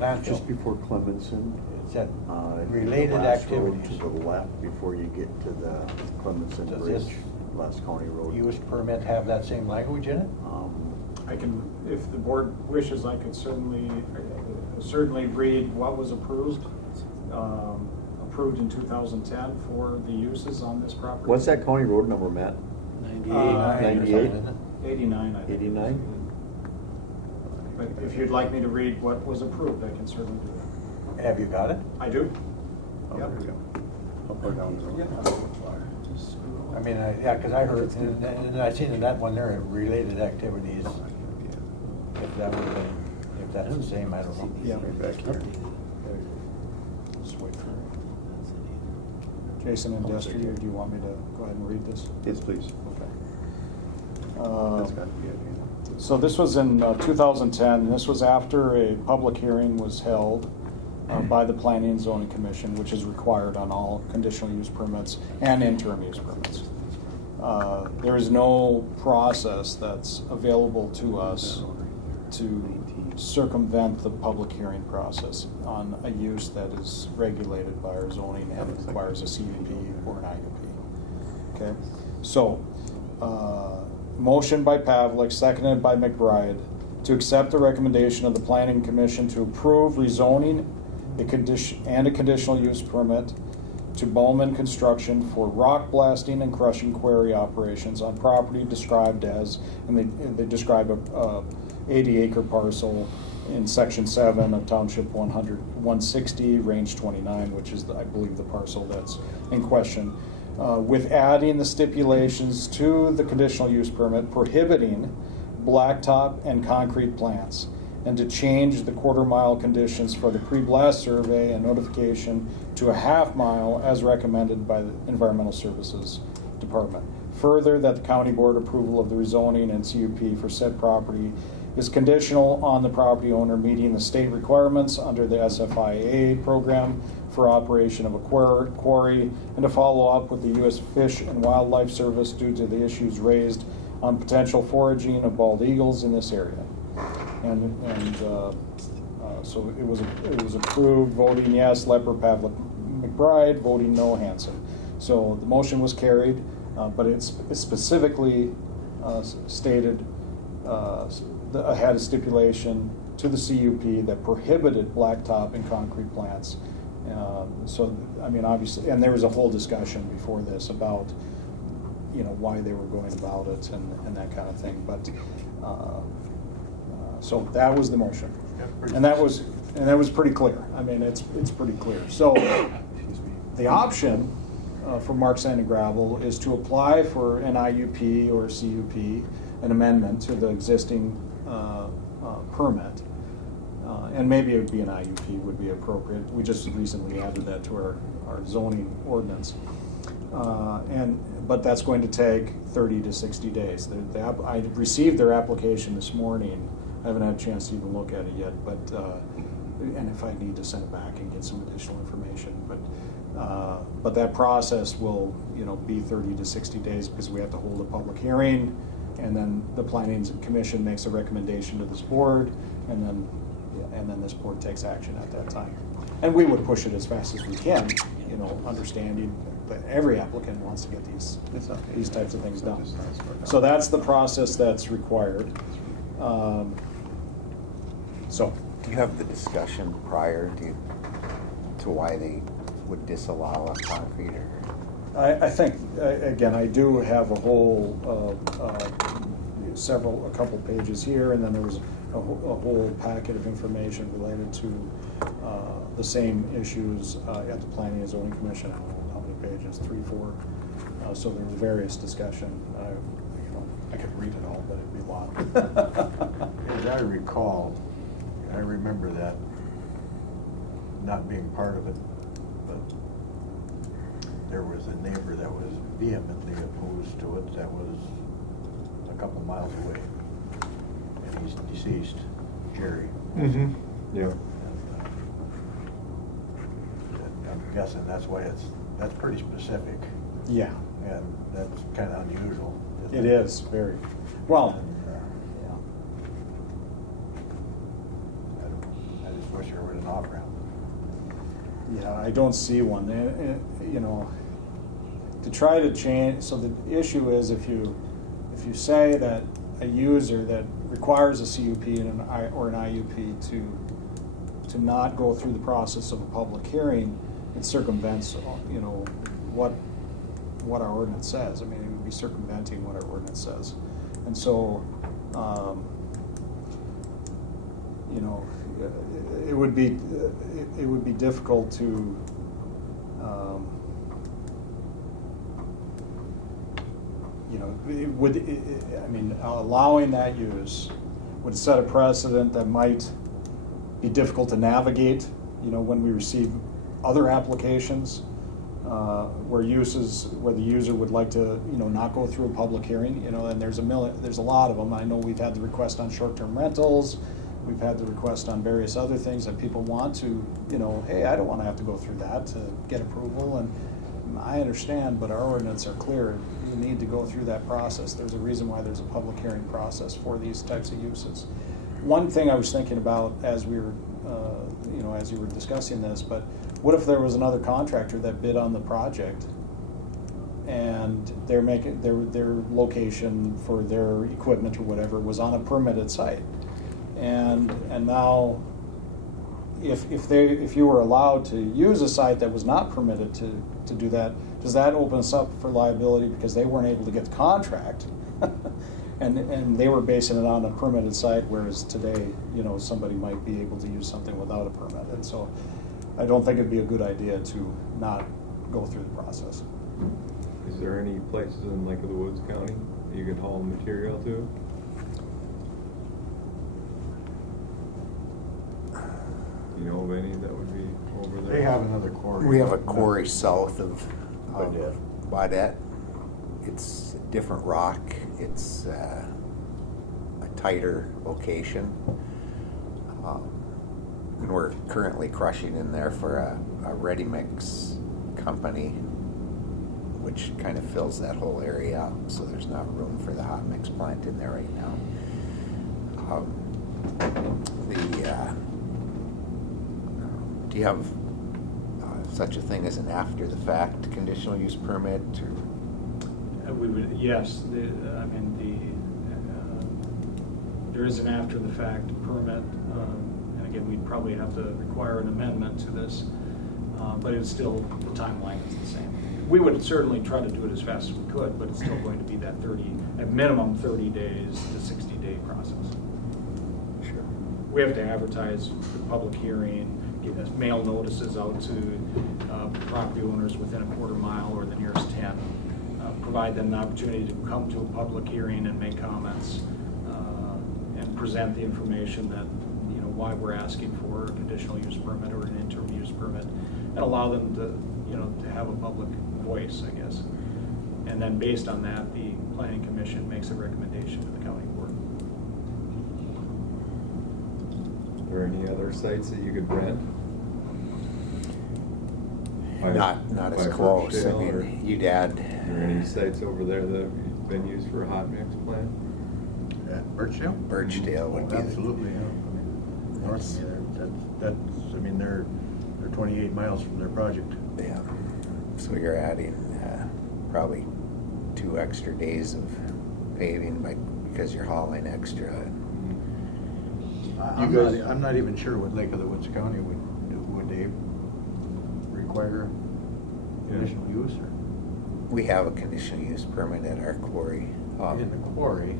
landfill. Just before Clemenson. It said the related last road activities. to the left before you get to the Clemenson Does Bridge, this last county road. use permit have that same language in it? I can, if the board wishes, I could certainly read what was approved in 2010 for the uses on this property. What's that county road number, Matt? 98. 98? 89, I think. 89? But if you'd like me to read what was approved, I can certainly do that. Have you got it? I do. oh, there we go. How far down the road? I mean, yeah, because I heard, and I seen in that one there, related activities. If that would be, if that's the same, I don't know. Yeah. Right back here. Just wait for Jason and Destry, or do you want me to go ahead and read this? Yes, please. Okay. That's got to be it. So this was in 2010, and this was after a public hearing was held by the Planning and Zoning Commission, which is required on all conditional use permits and interim use permits. There is no process that's available to us to circumvent the public hearing process on a use that is regulated by our zoning and requires a CUP or an IUP. Okay, so motion by Pavlik, seconded by McBride, to accept the recommendation of the Planning Commission to approve rezoning a conditional use permit to Bowman Construction for rock blasting and crushing quarry operations on property described as, and they describe a 80-acre parcel in Section 7 of Township 160, Range 29, which is, I believe, the parcel that's in question, with adding the stipulations to the conditional use permit prohibiting blacktop and concrete plants, and to change the quarter-mile conditions for the pre-blast survey and notification to a half-mile as recommended by the Environmental Services Department. Further, that the county board approval of the rezoning and CUP for said property is conditional on the property owner meeting the state requirements under the SFIA program for operation of a quarry, and to follow up with the U.S. Fish and Wildlife Service due to the issues raised on potential foraging of bald eagles in this area. So it was approved, voting yes, Lepper, Pavlik, McBride, voting no, Hanson. So the motion was carried, but it specifically stated, had a stipulation to the CUP that prohibited blacktop and concrete plants. So, I mean, obviously, and there was a whole discussion before this about, why they were going about it and that kind of thing. But, so that was the motion. And that was pretty clear. I mean, it's pretty clear. So the option for Mark Sand and Gravel is to apply for an IUP or CUP, an amendment to the existing permit. And maybe it would be an IUP would be appropriate. We just recently added that to our zoning ordinance. But that's going to take 30 to 60 days. I received their application this morning. I haven't had a chance to even look at it yet, but and if I need to send it back and get some additional information, but that process will be 30 to 60 days because we have to hold a public hearing, and then the Planning Commission makes a recommendation to this board, and then this board takes action at that time. And we would push it as fast as we can, understanding that every applicant wants to get these types of things done. So that's the process that's required. So, do you have the discussion prior to why they would disallow a concrete? I think, again, I do have a whole, a couple pages here, and then there was a whole packet of information related to the same issues at the Planning and Zoning Commission. I don't know how many pages, 3, 4. So there was various discussion. I could read it all, but it'd be a lot. As I recall, I remember that not being part of it, but there was a neighbor that was vehemently opposed to it that was a couple miles away. And he's deceased, Jerry. Mm-hmm. Yeah. I'm guessing that's why that's pretty specific. Yeah. And that's kind of unusual. It is, very. Well, I just wish there were an off-ramp. yeah, I don't see one. To try to change, so the issue is if you say that a user that requires a CUP or an IUP to not go through the process of a public hearing, it circumvents, what our ordinance says. I mean, it would be circumventing what our ordinance says. And so, it would be difficult to, allowing that use would set a precedent that might be difficult to navigate, when we receive other applications, where the user would like to, not go through a public hearing, and there's a lot of them. I know we've had the request on short-term rentals, we've had the request on various other things that people want to, hey, I don't want to have to go through that to get approval, and I understand, but our ordinance are clear. You need to go through that process. There's a reason why there's a public hearing process for these types of uses. One thing I was thinking about as we were, as you were discussing this, but what if there was another contractor that bid on the project and they're making their location for their equipment or whatever was on a permitted site, and now if you were allowed to use a site that was not permitted to do that, does that open us up for liability because they weren't able to get the contract? And they were basing it on a permitted site, whereas today, somebody might be able to use something without a permit. And so I don't think it'd be a good idea to not go through the process. Is there any places in Lake of the Woods County you can haul material to? You know of any that would be over there? They have another quarry. We have a quarry south of Baudette. It's different rock. It's a tighter location. And we're currently crushing in there for a ready mix company, which kind of fills that whole area up, so there's not room for the hot mix plant in there right now. Do you have such a thing as an after-the-fact conditional use permit? Or? We would, yes, there is an after-the-fact permit, and again, we'd probably have to require an amendment to this, but it's still, the timeline is the same. We would certainly try to do it as fast as we could, but it's still going to be that at minimum 30 days to 60-day process. Sure. We have to advertise the public hearing, get mail notices out to property owners within a quarter mile or the nearest 10, provide them an opportunity to come to a public hearing and make comments, and present the information that, why we're asking for a conditional use permit or an interim use permit, and allow them to, to have a public voice, I guess. And then based on that, the planning commission makes a recommendation to the county board. Are there any other sites that you could rent? Not as close. I mean, you'd add. Are there any sites over there that have been used for a hot mix plant? At Birchdale? Birchdale would be. Absolutely, yeah. I mean, north of me there, they're 28 miles from their project. Yeah. So you're adding probably 2 extra days of paving because you're hauling extra. I'm not even sure what Lake of the Woods County would they require conditional use or? We have a conditional use permit at our quarry. In the quarry.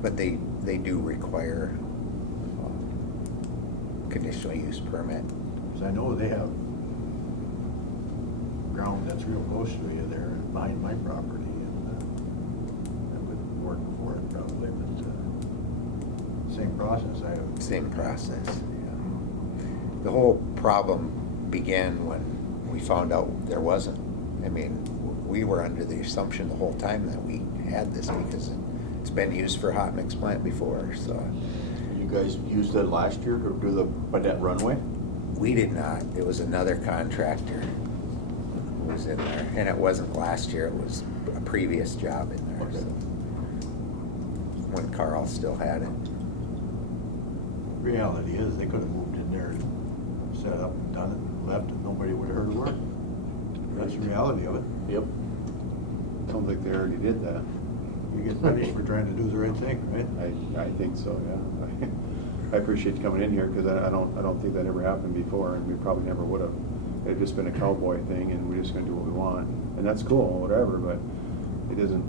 But they do require conditional use permit. Because I know they have ground that's real close to you there behind my property, and that would work for it probably, but same process. Same process, yeah. The whole problem began when we found out there wasn't. I mean, we were under the assumption the whole time that we had this because it's been used for hot mix plant before, so. You guys used it last year to do the Badette runway? We did not. It was another contractor who was in there, and it wasn't last year. It was a previous job in there. Okay. So, when Carl still had it. Reality is, they could have moved in there and set up and done it and left, and nobody would have heard a word. That's the reality of it. Yep. Sounds like they already did that. You get punished for trying to do the right thing, right? I think so, yeah. I appreciate you coming in here, because I don't think that ever happened before, and we probably never would have. It'd just been a cowboy thing, and we're just gonna do what we want, and that's cool, whatever, but it doesn't,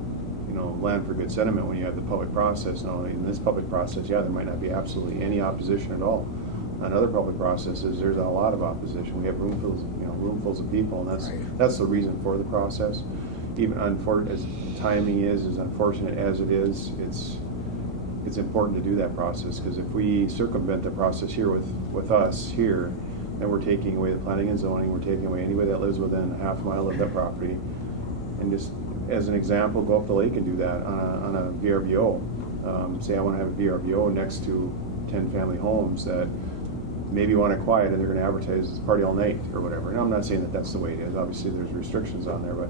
land for good sentiment when you have the public process. Now, in this public process, yeah, there might not be absolutely any opposition at all. On other public processes, there's a lot of opposition. We have roomfuls of people, and that's the reason for the process. Even as timing is as unfortunate as it is, it's important to do that process, because if we circumvent the process here with us here, then we're taking away the planning and zoning, we're taking away anybody that lives within a half mile of that property. And just as an example, go up the lake and do that on a VRBO. Say I want to have a VRBO next to 10 family homes that maybe want to quiet, and they're going to advertise it's party all night or whatever. And I'm not saying that that's the way it is. Obviously, there's restrictions on there, but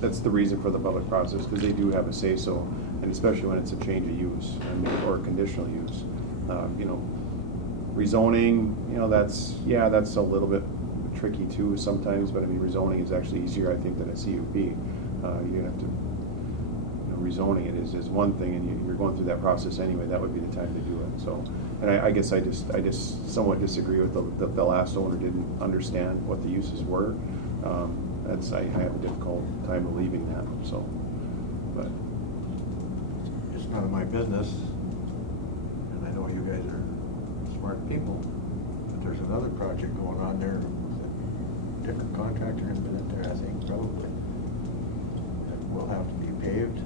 that's the reason for the public process, because they do have a say-so, and especially when it's a change of use or conditional use. Rezoning, that's a little bit tricky too sometimes, but I mean, rezoning is actually easier, I think, than a CUP. You have to, rezoning it is one thing, and you're going through that process anyway. That would be the time to do it. So, and I guess I just somewhat disagree with the last owner didn't understand what the uses were. I have a difficult time believing that. So, but It's none of my business, and I know you guys are smart people, but there's another project going on there. Different contractor has been in there, I think, probably. That will have to be paved.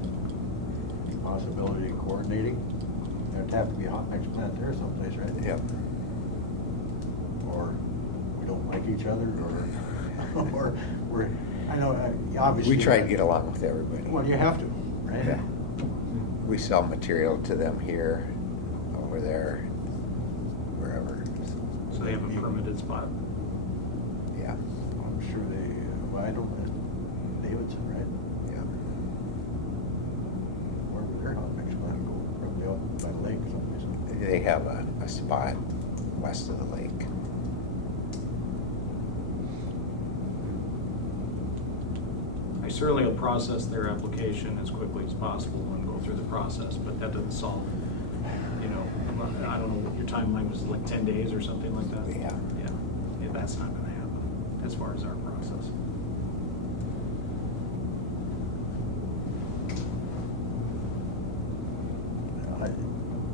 Possibility of coordinating. There'd have to be a hot mix plant there someplace, right? Yep. Or we don't like each other, or I know, obviously. We try to get along with everybody. Well, you have to, right? Yeah. we sell material to them here, over there, wherever. So they have a permitted spot. Yeah, I'm sure well, I don't, Davidson, right? yeah. Where would their hot mix plant go? Probably out by the lake someplace. They have a spot west of the lake. I certainly will process their application as quickly as possible and go through the process, but that doesn't solve, I don't know, your timeline was like 10 days or something like that? Yeah. Yeah, that's not gonna happen as far as our process.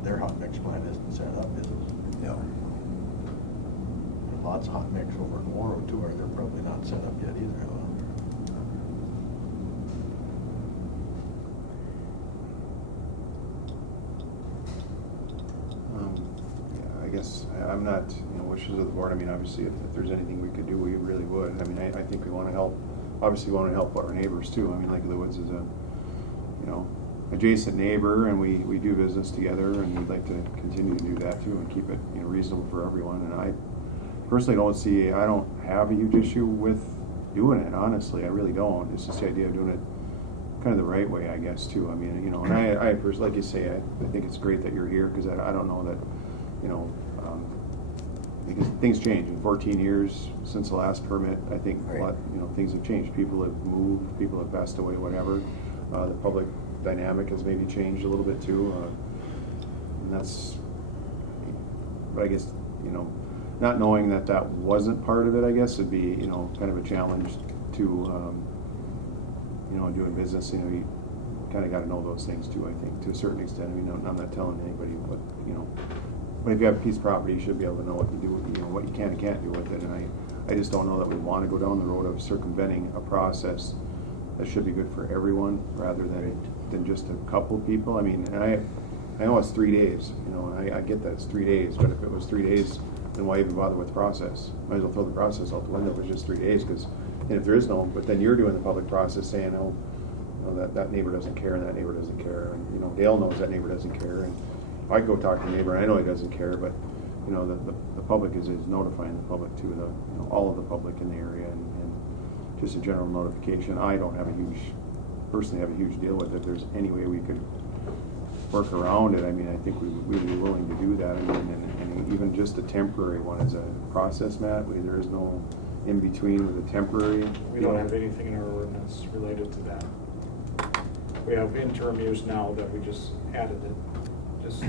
Their hot mix plant isn't set up, is it? No. Lots of hot mix over in Morrow too, or they're probably not set up yet either. Yeah, I guess I'm not, wishes of the board. I mean, obviously, if there's anything we could do, we really would. I mean, I think we want to help, obviously we want to help our neighbors too. I mean, Lake of the Woods is a, adjacent neighbor, and we do business together, and we'd like to continue to do that too, and keep it, reasonable for everyone. And I personally I don't have a huge issue with doing it, honestly. I really don't. It's just the idea of doing it kind of the right way, I guess, too. I mean, and I personally, like you say, I think it's great that you're here, because I don't know that, because things change. In 14 years since the last permit, I think a lot, things have changed. People have moved, people have passed away, whatever. The public dynamic has maybe changed a little bit too. And that's, but I guess, not knowing that wasn't part of it, I guess, would be, kind of a challenge to, doing business. You kind of got to know those things too, I think, to a certain extent. I mean, I'm not telling anybody what, but if you have a piece of property, you should be able to know what to do with it, what you can and can't do with it. And I just don't know that we want to go down the road of circumventing a process that should be good for everyone, rather than just a couple people. I mean, and I know it's 3 days, and I get that it's 3 days, but if it was 3 days, then why even bother with the process? Might as well throw the process out the window if it's just 3 days, because if there is no, but then you're doing the public process saying, that neighbor doesn't care, and that neighbor doesn't care, and Dale knows that neighbor doesn't care, and I go talk to the neighbor, and I know he doesn't care, but the public is notifying the public too, all of the public in the area, and just a general notification. I don't personally have a huge deal with it. If there's any way we could work around it, I mean, I think we'd be willing to do that. I mean, and even just a temporary one as a process, Matt, there is no in between with a temporary. We don't have anything in our ordinance related to that. We have interim use now that we just added it, just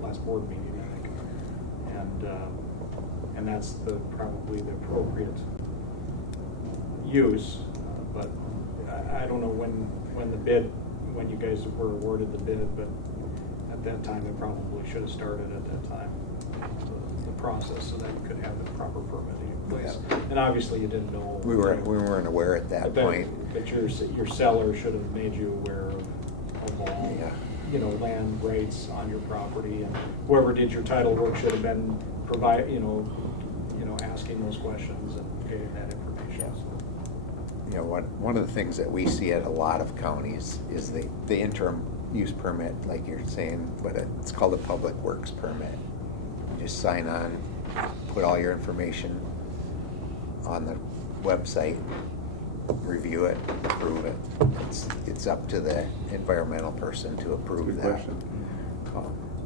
last board meeting, I think. And that's probably the appropriate use, but I don't know when you guys were awarded the bid, but at that time, it probably should have started at that time, the process, so that you could have the proper permitting in place. Yeah. And obviously, you didn't know. We weren't aware at that point. But your seller should have made you aware of all, land rights on your property, and whoever did your title work should have been asking those questions and getting that information. Yeah. One of the things that we see at a lot of counties is the interim use permit, like you're saying, but it's called a public works permit. You just sign on, put all your information on the website, review it, approve it. It's up to the environmental person to approve Good that. question.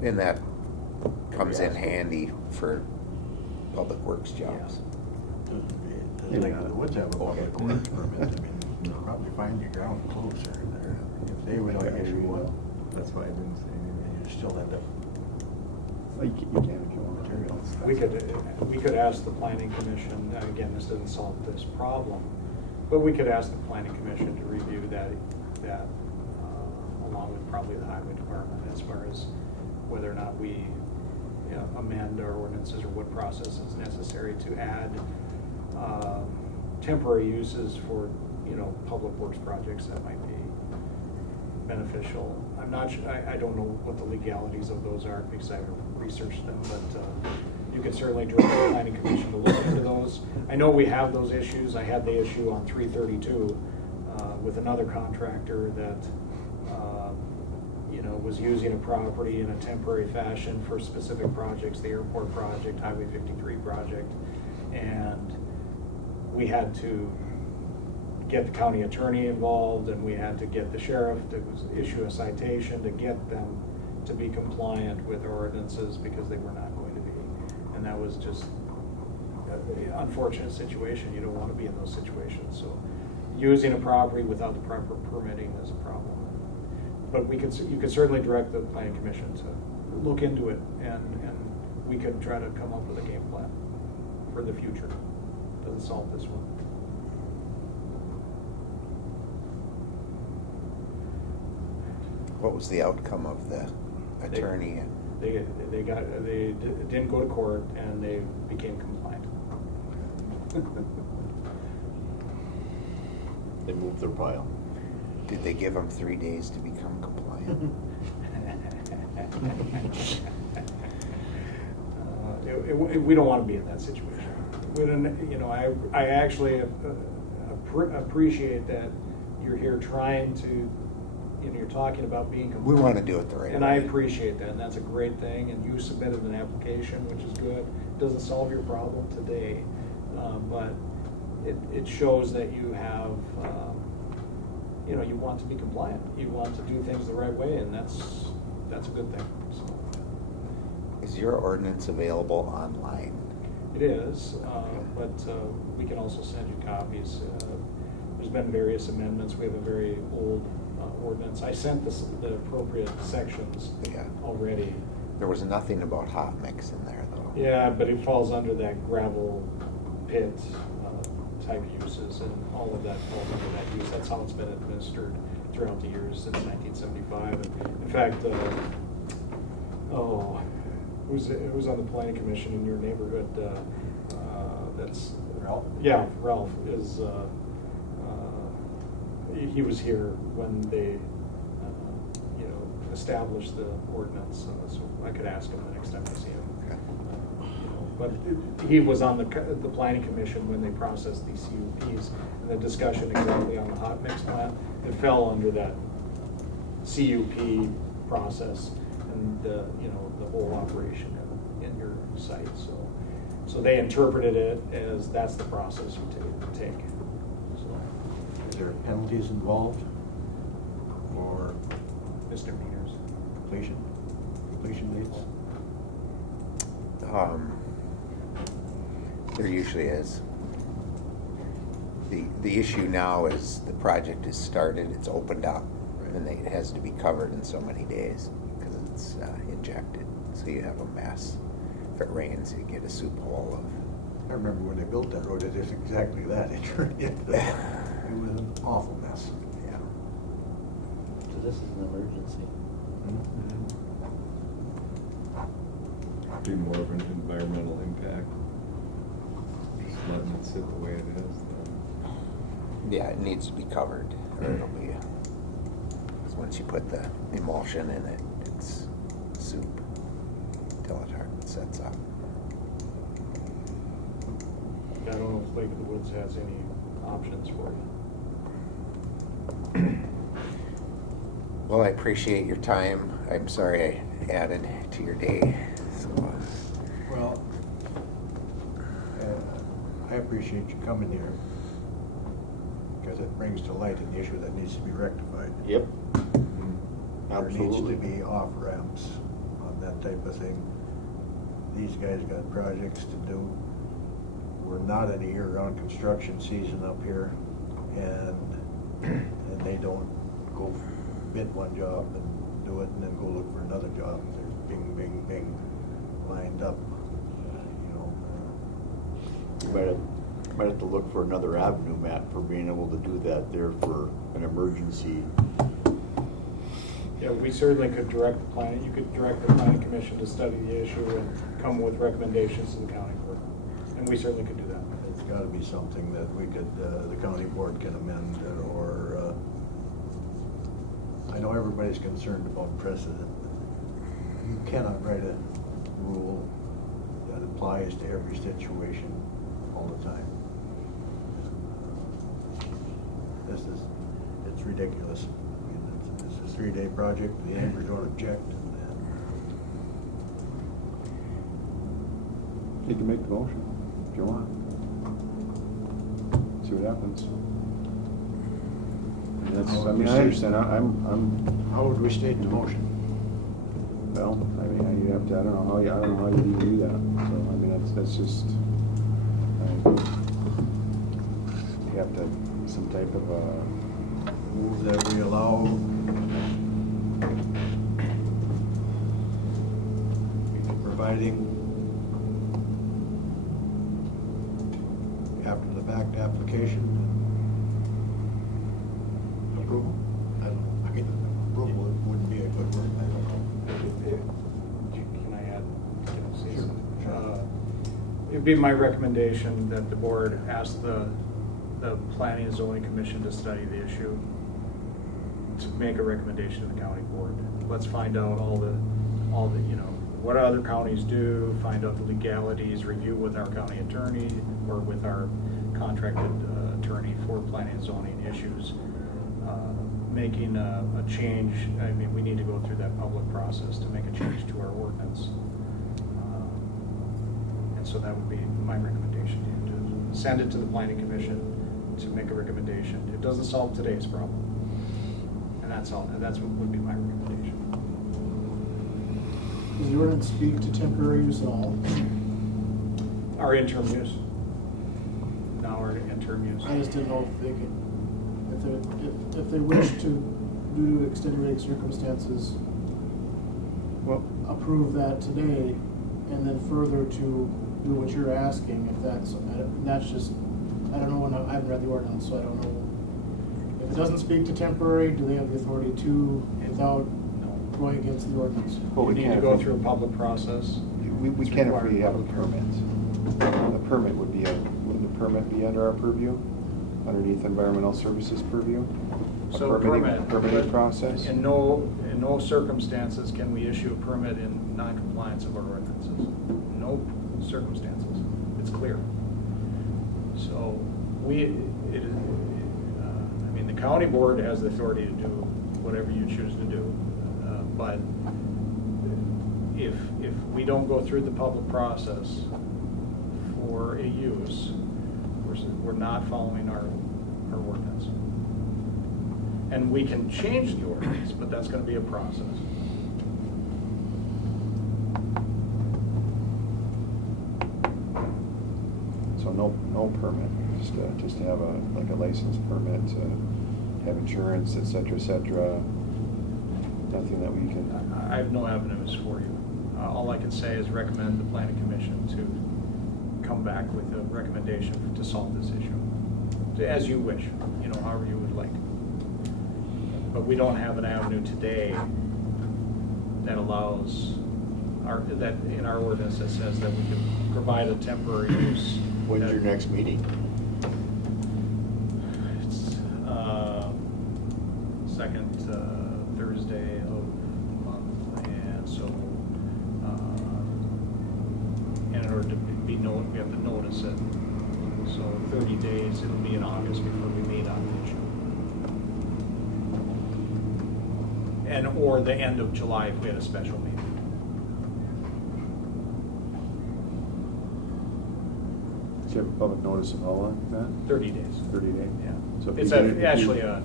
And that comes in handy for public works jobs. Does Lake of the Woods have a public works permit? I mean, you'll probably find your ground closer there. If they would issue one, That's why I didn't say anything. you still end up. You can if you want materials. We could ask the planning commission, and again, this doesn't solve this problem, but we could ask the planning commission to review that along with probably the highway department, as far as whether or not we amend our ordinances, or what process is necessary to add temporary uses for public works projects that might be beneficial. I'm not sure, I don't know what the legalities of those are, because I haven't researched them, but you can certainly direct the planning commission to look into those. I know we have those issues. I had the issue on 332 with another contractor that was using a property in a temporary fashion for specific projects, the airport project, Highway 53 project, and we had to get the county attorney involved, and we had to get the sheriff to issue a citation to get them to be compliant with ordinances because they were not going to be. And that was just an unfortunate situation. You don't want to be in those situations. So using a property without the proper permitting is a problem. But you could certainly direct the planning commission to look into it, and we could try to come up with a game plan for the future. Doesn't solve this one. What was the outcome of the attorney? They didn't go to court, and they became compliant. They moved their pile. Did they give them 3 days to become compliant? We don't want to be in that situation. We don't, I actually appreciate that you're here trying to, you're talking about being compliant. We want to do it the right way. And I appreciate that, and that's a great thing, and you submitted an application, which is good. It doesn't solve your problem today, but it shows that you have, you want to be compliant. You want to do things the right way, and that's a good thing. So. Is your ordinance available online? It is, but we can also send you copies. There's been various amendments. We have a very old ordinance. I sent the appropriate sections already. There was nothing about hot mix in there, though. Yeah, but it falls under that gravel pit type uses, and all of that falls under that use. That's how it's been administered throughout the years since 1975. And in fact, it was on the planning commission in your neighborhood. That's Ralph? Yeah, Ralph is. He was here when they, established the ordinance, so I could ask him the next time I see him. Okay. But he was on the planning commission when they processed these CUPs, and the discussion exactly on the hot mix plant, it fell under that CUP process and the whole operation in your site. So they interpreted it as that's the process you take. So Is there penalties involved for misdemeanors. completion dates? There usually is. The issue now is the project is started, it's opened up, and it has to be covered in so many days because it's injected. So you have a mess. If it rains, you get a soup hole of. I remember when they built that road, it is exactly that. It was an awful mess. Yeah. So this is an emergency. Be more of an environmental impact. Just letting it sit the way it is. Yeah, it needs to be covered, or it'll be. Because once you put the emulsion in it, it's soup until it sets up. I don't know if Lake of the Woods has any options for you. Well, I appreciate your time. I'm sorry I added to your day. So, Well, I appreciate you coming here because it brings to light an issue that needs to be rectified. Yep. There needs to Absolutely. be off-ramps on that type of thing. These guys got projects to do. We're not in a year-round construction season up here, and they don't go bid one job and do it and then go look for another job. They're bing, bing, bing, lined up, You might have to look for another avenue, Matt, for being able to do that there for an emergency. Yeah, we certainly could direct the planning, you could direct the planning commission to study the issue and come with recommendations to the county board. And we certainly could do that. It's gotta be something that we could, the county board can amend, or, I know everybody's concerned about precedent. You cannot write a rule that applies to every situation all the time. It's ridiculous. I mean, it's just 3-day project, the neighbors don't object, and You can make the motion if you want. See what happens. And that's, I mean, I understand, how would we state the motion? well, I mean, you have to, I don't know how you even do that. So, I mean, that's just, you have to, some type of, Move that we allow providing after the fact application approval? I don't know, I mean, approval wouldn't be a good word, I don't know. Can I add? Can I say something? It'd be my recommendation that the board ask the Planning and Zoning Commission to study the issue, to make a recommendation to the county board. Let's find out all the, you know, what other counties do, find out the legalities, review with our county attorney or with our contracted attorney for planning and zoning issues. Making a change, I mean, we need to go through that public process to make a change to our ordinance. And so that would be my recommendation to you, to send it to the planning commission to make a recommendation. It doesn't solve today's problem. And that's all, and that's what would be my recommendation. Does the ordinance speak to temporary use at all? Our interim use. Now our interim use. I just didn't know if they could, if they wish to, due to extenuating circumstances, well, approve that today, and then further to do what you're asking, if that's just, I don't know, I haven't read the ordinance, so I don't know. If it doesn't speak to temporary, do they have the authority to, without going against the ordinance? well, We we need to can't. go through a public process. We It's can if required we have a public permit. The permit would be, wouldn't the permit be under our purview? Underneath environmental services purview? A So permit. Permitting process? In no circumstances can we issue a permit in non-compliance of our ordinances. No circumstances. It's clear. So I mean, the county board has the authority to do whatever you choose to do. But if we don't go through the public process for a use, we're not following our ordinance. And we can change the ordinance, but that's going to be a process. So no permit, just to have like a license permit, to have insurance, et cetera, nothing that we can. I have no avenues for you. All I can say is recommend the planning commission to come back with a recommendation to solve this issue, as you wish, you know, however you would like. But we don't have an avenue today that allows that in our ordinance that says that we can provide a temporary use. When's your next meeting? It's second Thursday of the month, and so and in order to be we have to notice it. So 30 days, it'll be in August before we meet on the issue. And or the end of July if we had a special meeting. Do you have a public notice of how long, Matt? 30 days. 30 days? Yeah. So if It's you did it- actually in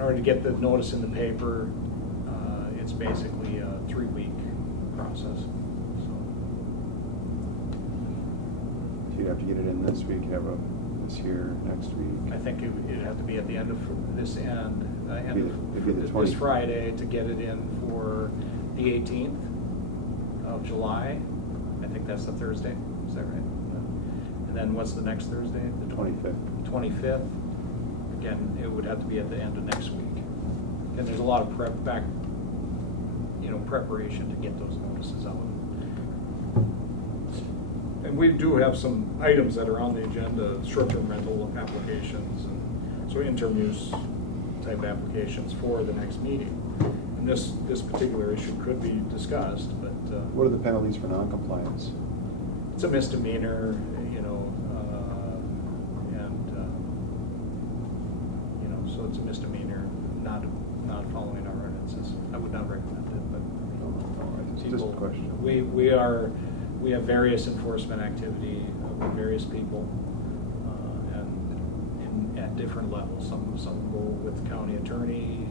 order to get the notice in the paper, it's basically a 3-week process. So You'd have to get it in this week, have this here, next week. I think it'd have to be at the end of this It'd be the this 20th. Friday to get it in for the 18th of July. I think that's the Thursday, is that right? And then what's the next Thursday? The 25th. 25th. Again, it would have to be at the end of next week. And there's a lot of preparation to get those notices out. And we do have some items that are on the agenda, short-term rental applications, and so interim use type applications for the next meeting. And this particular issue could be discussed, but What are the penalties for non-compliance? it's a misdemeanor, so it's a misdemeanor not not following our ordinances. I would not recommend it, but It's just a question. we have various enforcement activity with various people, and at different levels. Some go with the county attorney,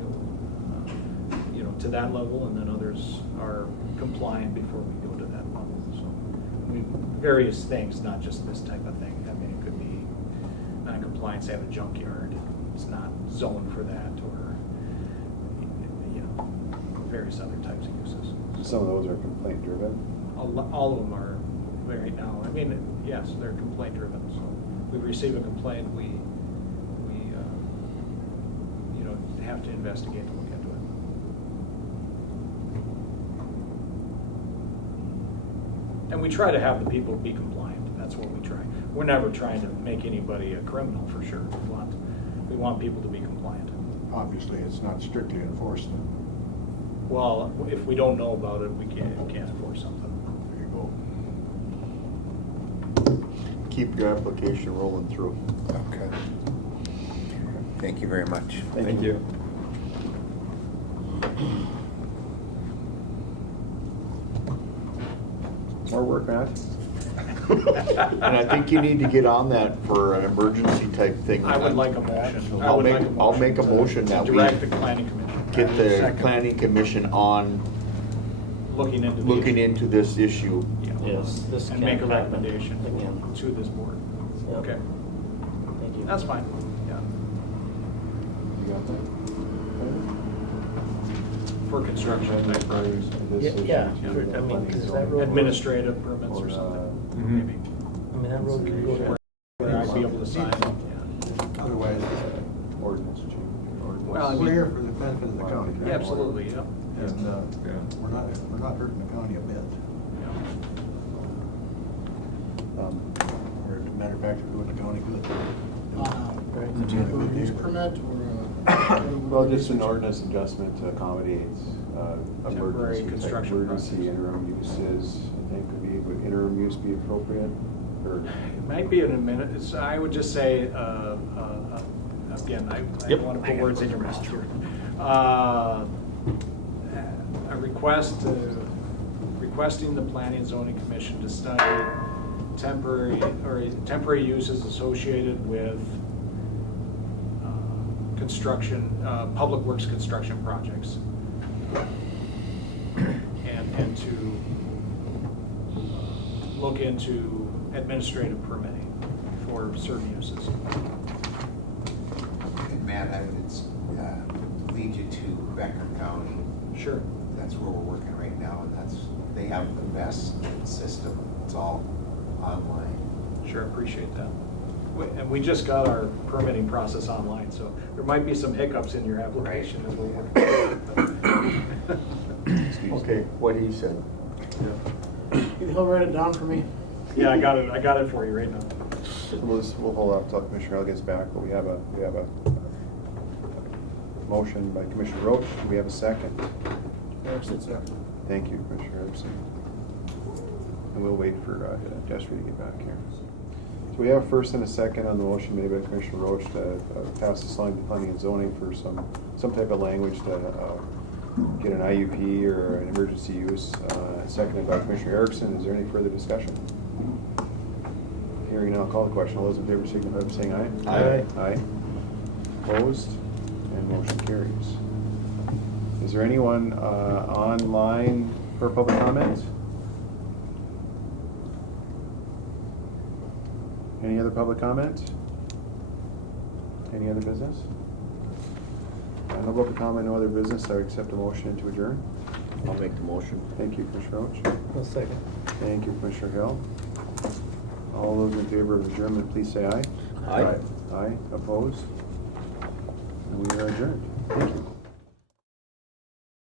to that level, and then others are compliant before we go to that level. So, various things, not just this type of thing. I mean, it could be non-compliance, have a junkyard. It's not zoned for that, or various other types of uses. Some of those are complaint driven. All of them are right now. I mean, yes, they're complaint driven. So we receive a complaint, we have to investigate and look into it. And we try to have the people be compliant. That's what we try. We're never trying to make anybody a criminal, for sure. We want people to be compliant. Obviously, it's not strictly enforced then. Well, if we don't know about it, we can't enforce something. There you go. Keep your application rolling through. Okay. Thank you very much. Thank you. More work, Matt? And I think you need to get on that for an emergency type thing. I would like a motion. I'll make a motion that we direct the planning commission. get the planning commission on Looking into this issue. Yeah. Yes, this And can make a happen recommendation again. to this board. Yep. Okay, Thank you. that's fine, yeah. You got that? For construction type projects. Yeah, I mean, 'cause that road. Administrative permits or something, maybe. I mean, that road can go to. Where I'd be able to sign, yeah. Otherwise, Ordinance change. Well, I we're mean- here for the benefit of the county. Yeah, absolutely, yeah. And Yeah. we're not hurting the county a bit. Or as a matter of fact, we're doing the county good. Temporary use permit or? Well, just an ordinance adjustment to accommodate Temporary emergency type, construction emergency projects. interim uses. I think would interim use be appropriate? Or It might be in a minute, I would just say, again, I don't want to put words in your mouth here. A requesting the Planning and Zoning Commission to study temporary uses associated with construction, public works construction projects. And to look into administrative permitting for certain uses. And Matt, I would lead you to Becker County. Sure. That's where we're working right now, and they have the best system. It's all online. Sure, appreciate that. And we just got our permitting process online, so there might be some hiccups in your application as we're working. Okay, what he said. He'll write it down for me. Yeah, I got it for you right now. we'll hold up until Commissioner Hale gets back, but we have a motion by Commissioner Roach. Do we have a second? Thank you, Commissioner Erickson. And we'll wait for Jeffrey to get back here. So we have a first and a second on the motion made by Commissioner Roach to pass this line to planning and zoning for some type of language to get an IUP or an emergency use. Seconded by Commissioner Erickson. Is there any further discussion? Hearing none, I'll call the question. All those in favor signify by saying aye. Aye. Aye. Opposed? And motion carries. Is there anyone online for public comment? Any other public comment? Any other business? No public comment, no other business. I would accept a motion to adjourn. I'll make the motion. Thank you, Commissioner Roach. A second. Thank you, Commissioner Hill. All those in favor of adjournment, please say aye. Aye. Aye. Opposed? And we are adjourned. Thank you.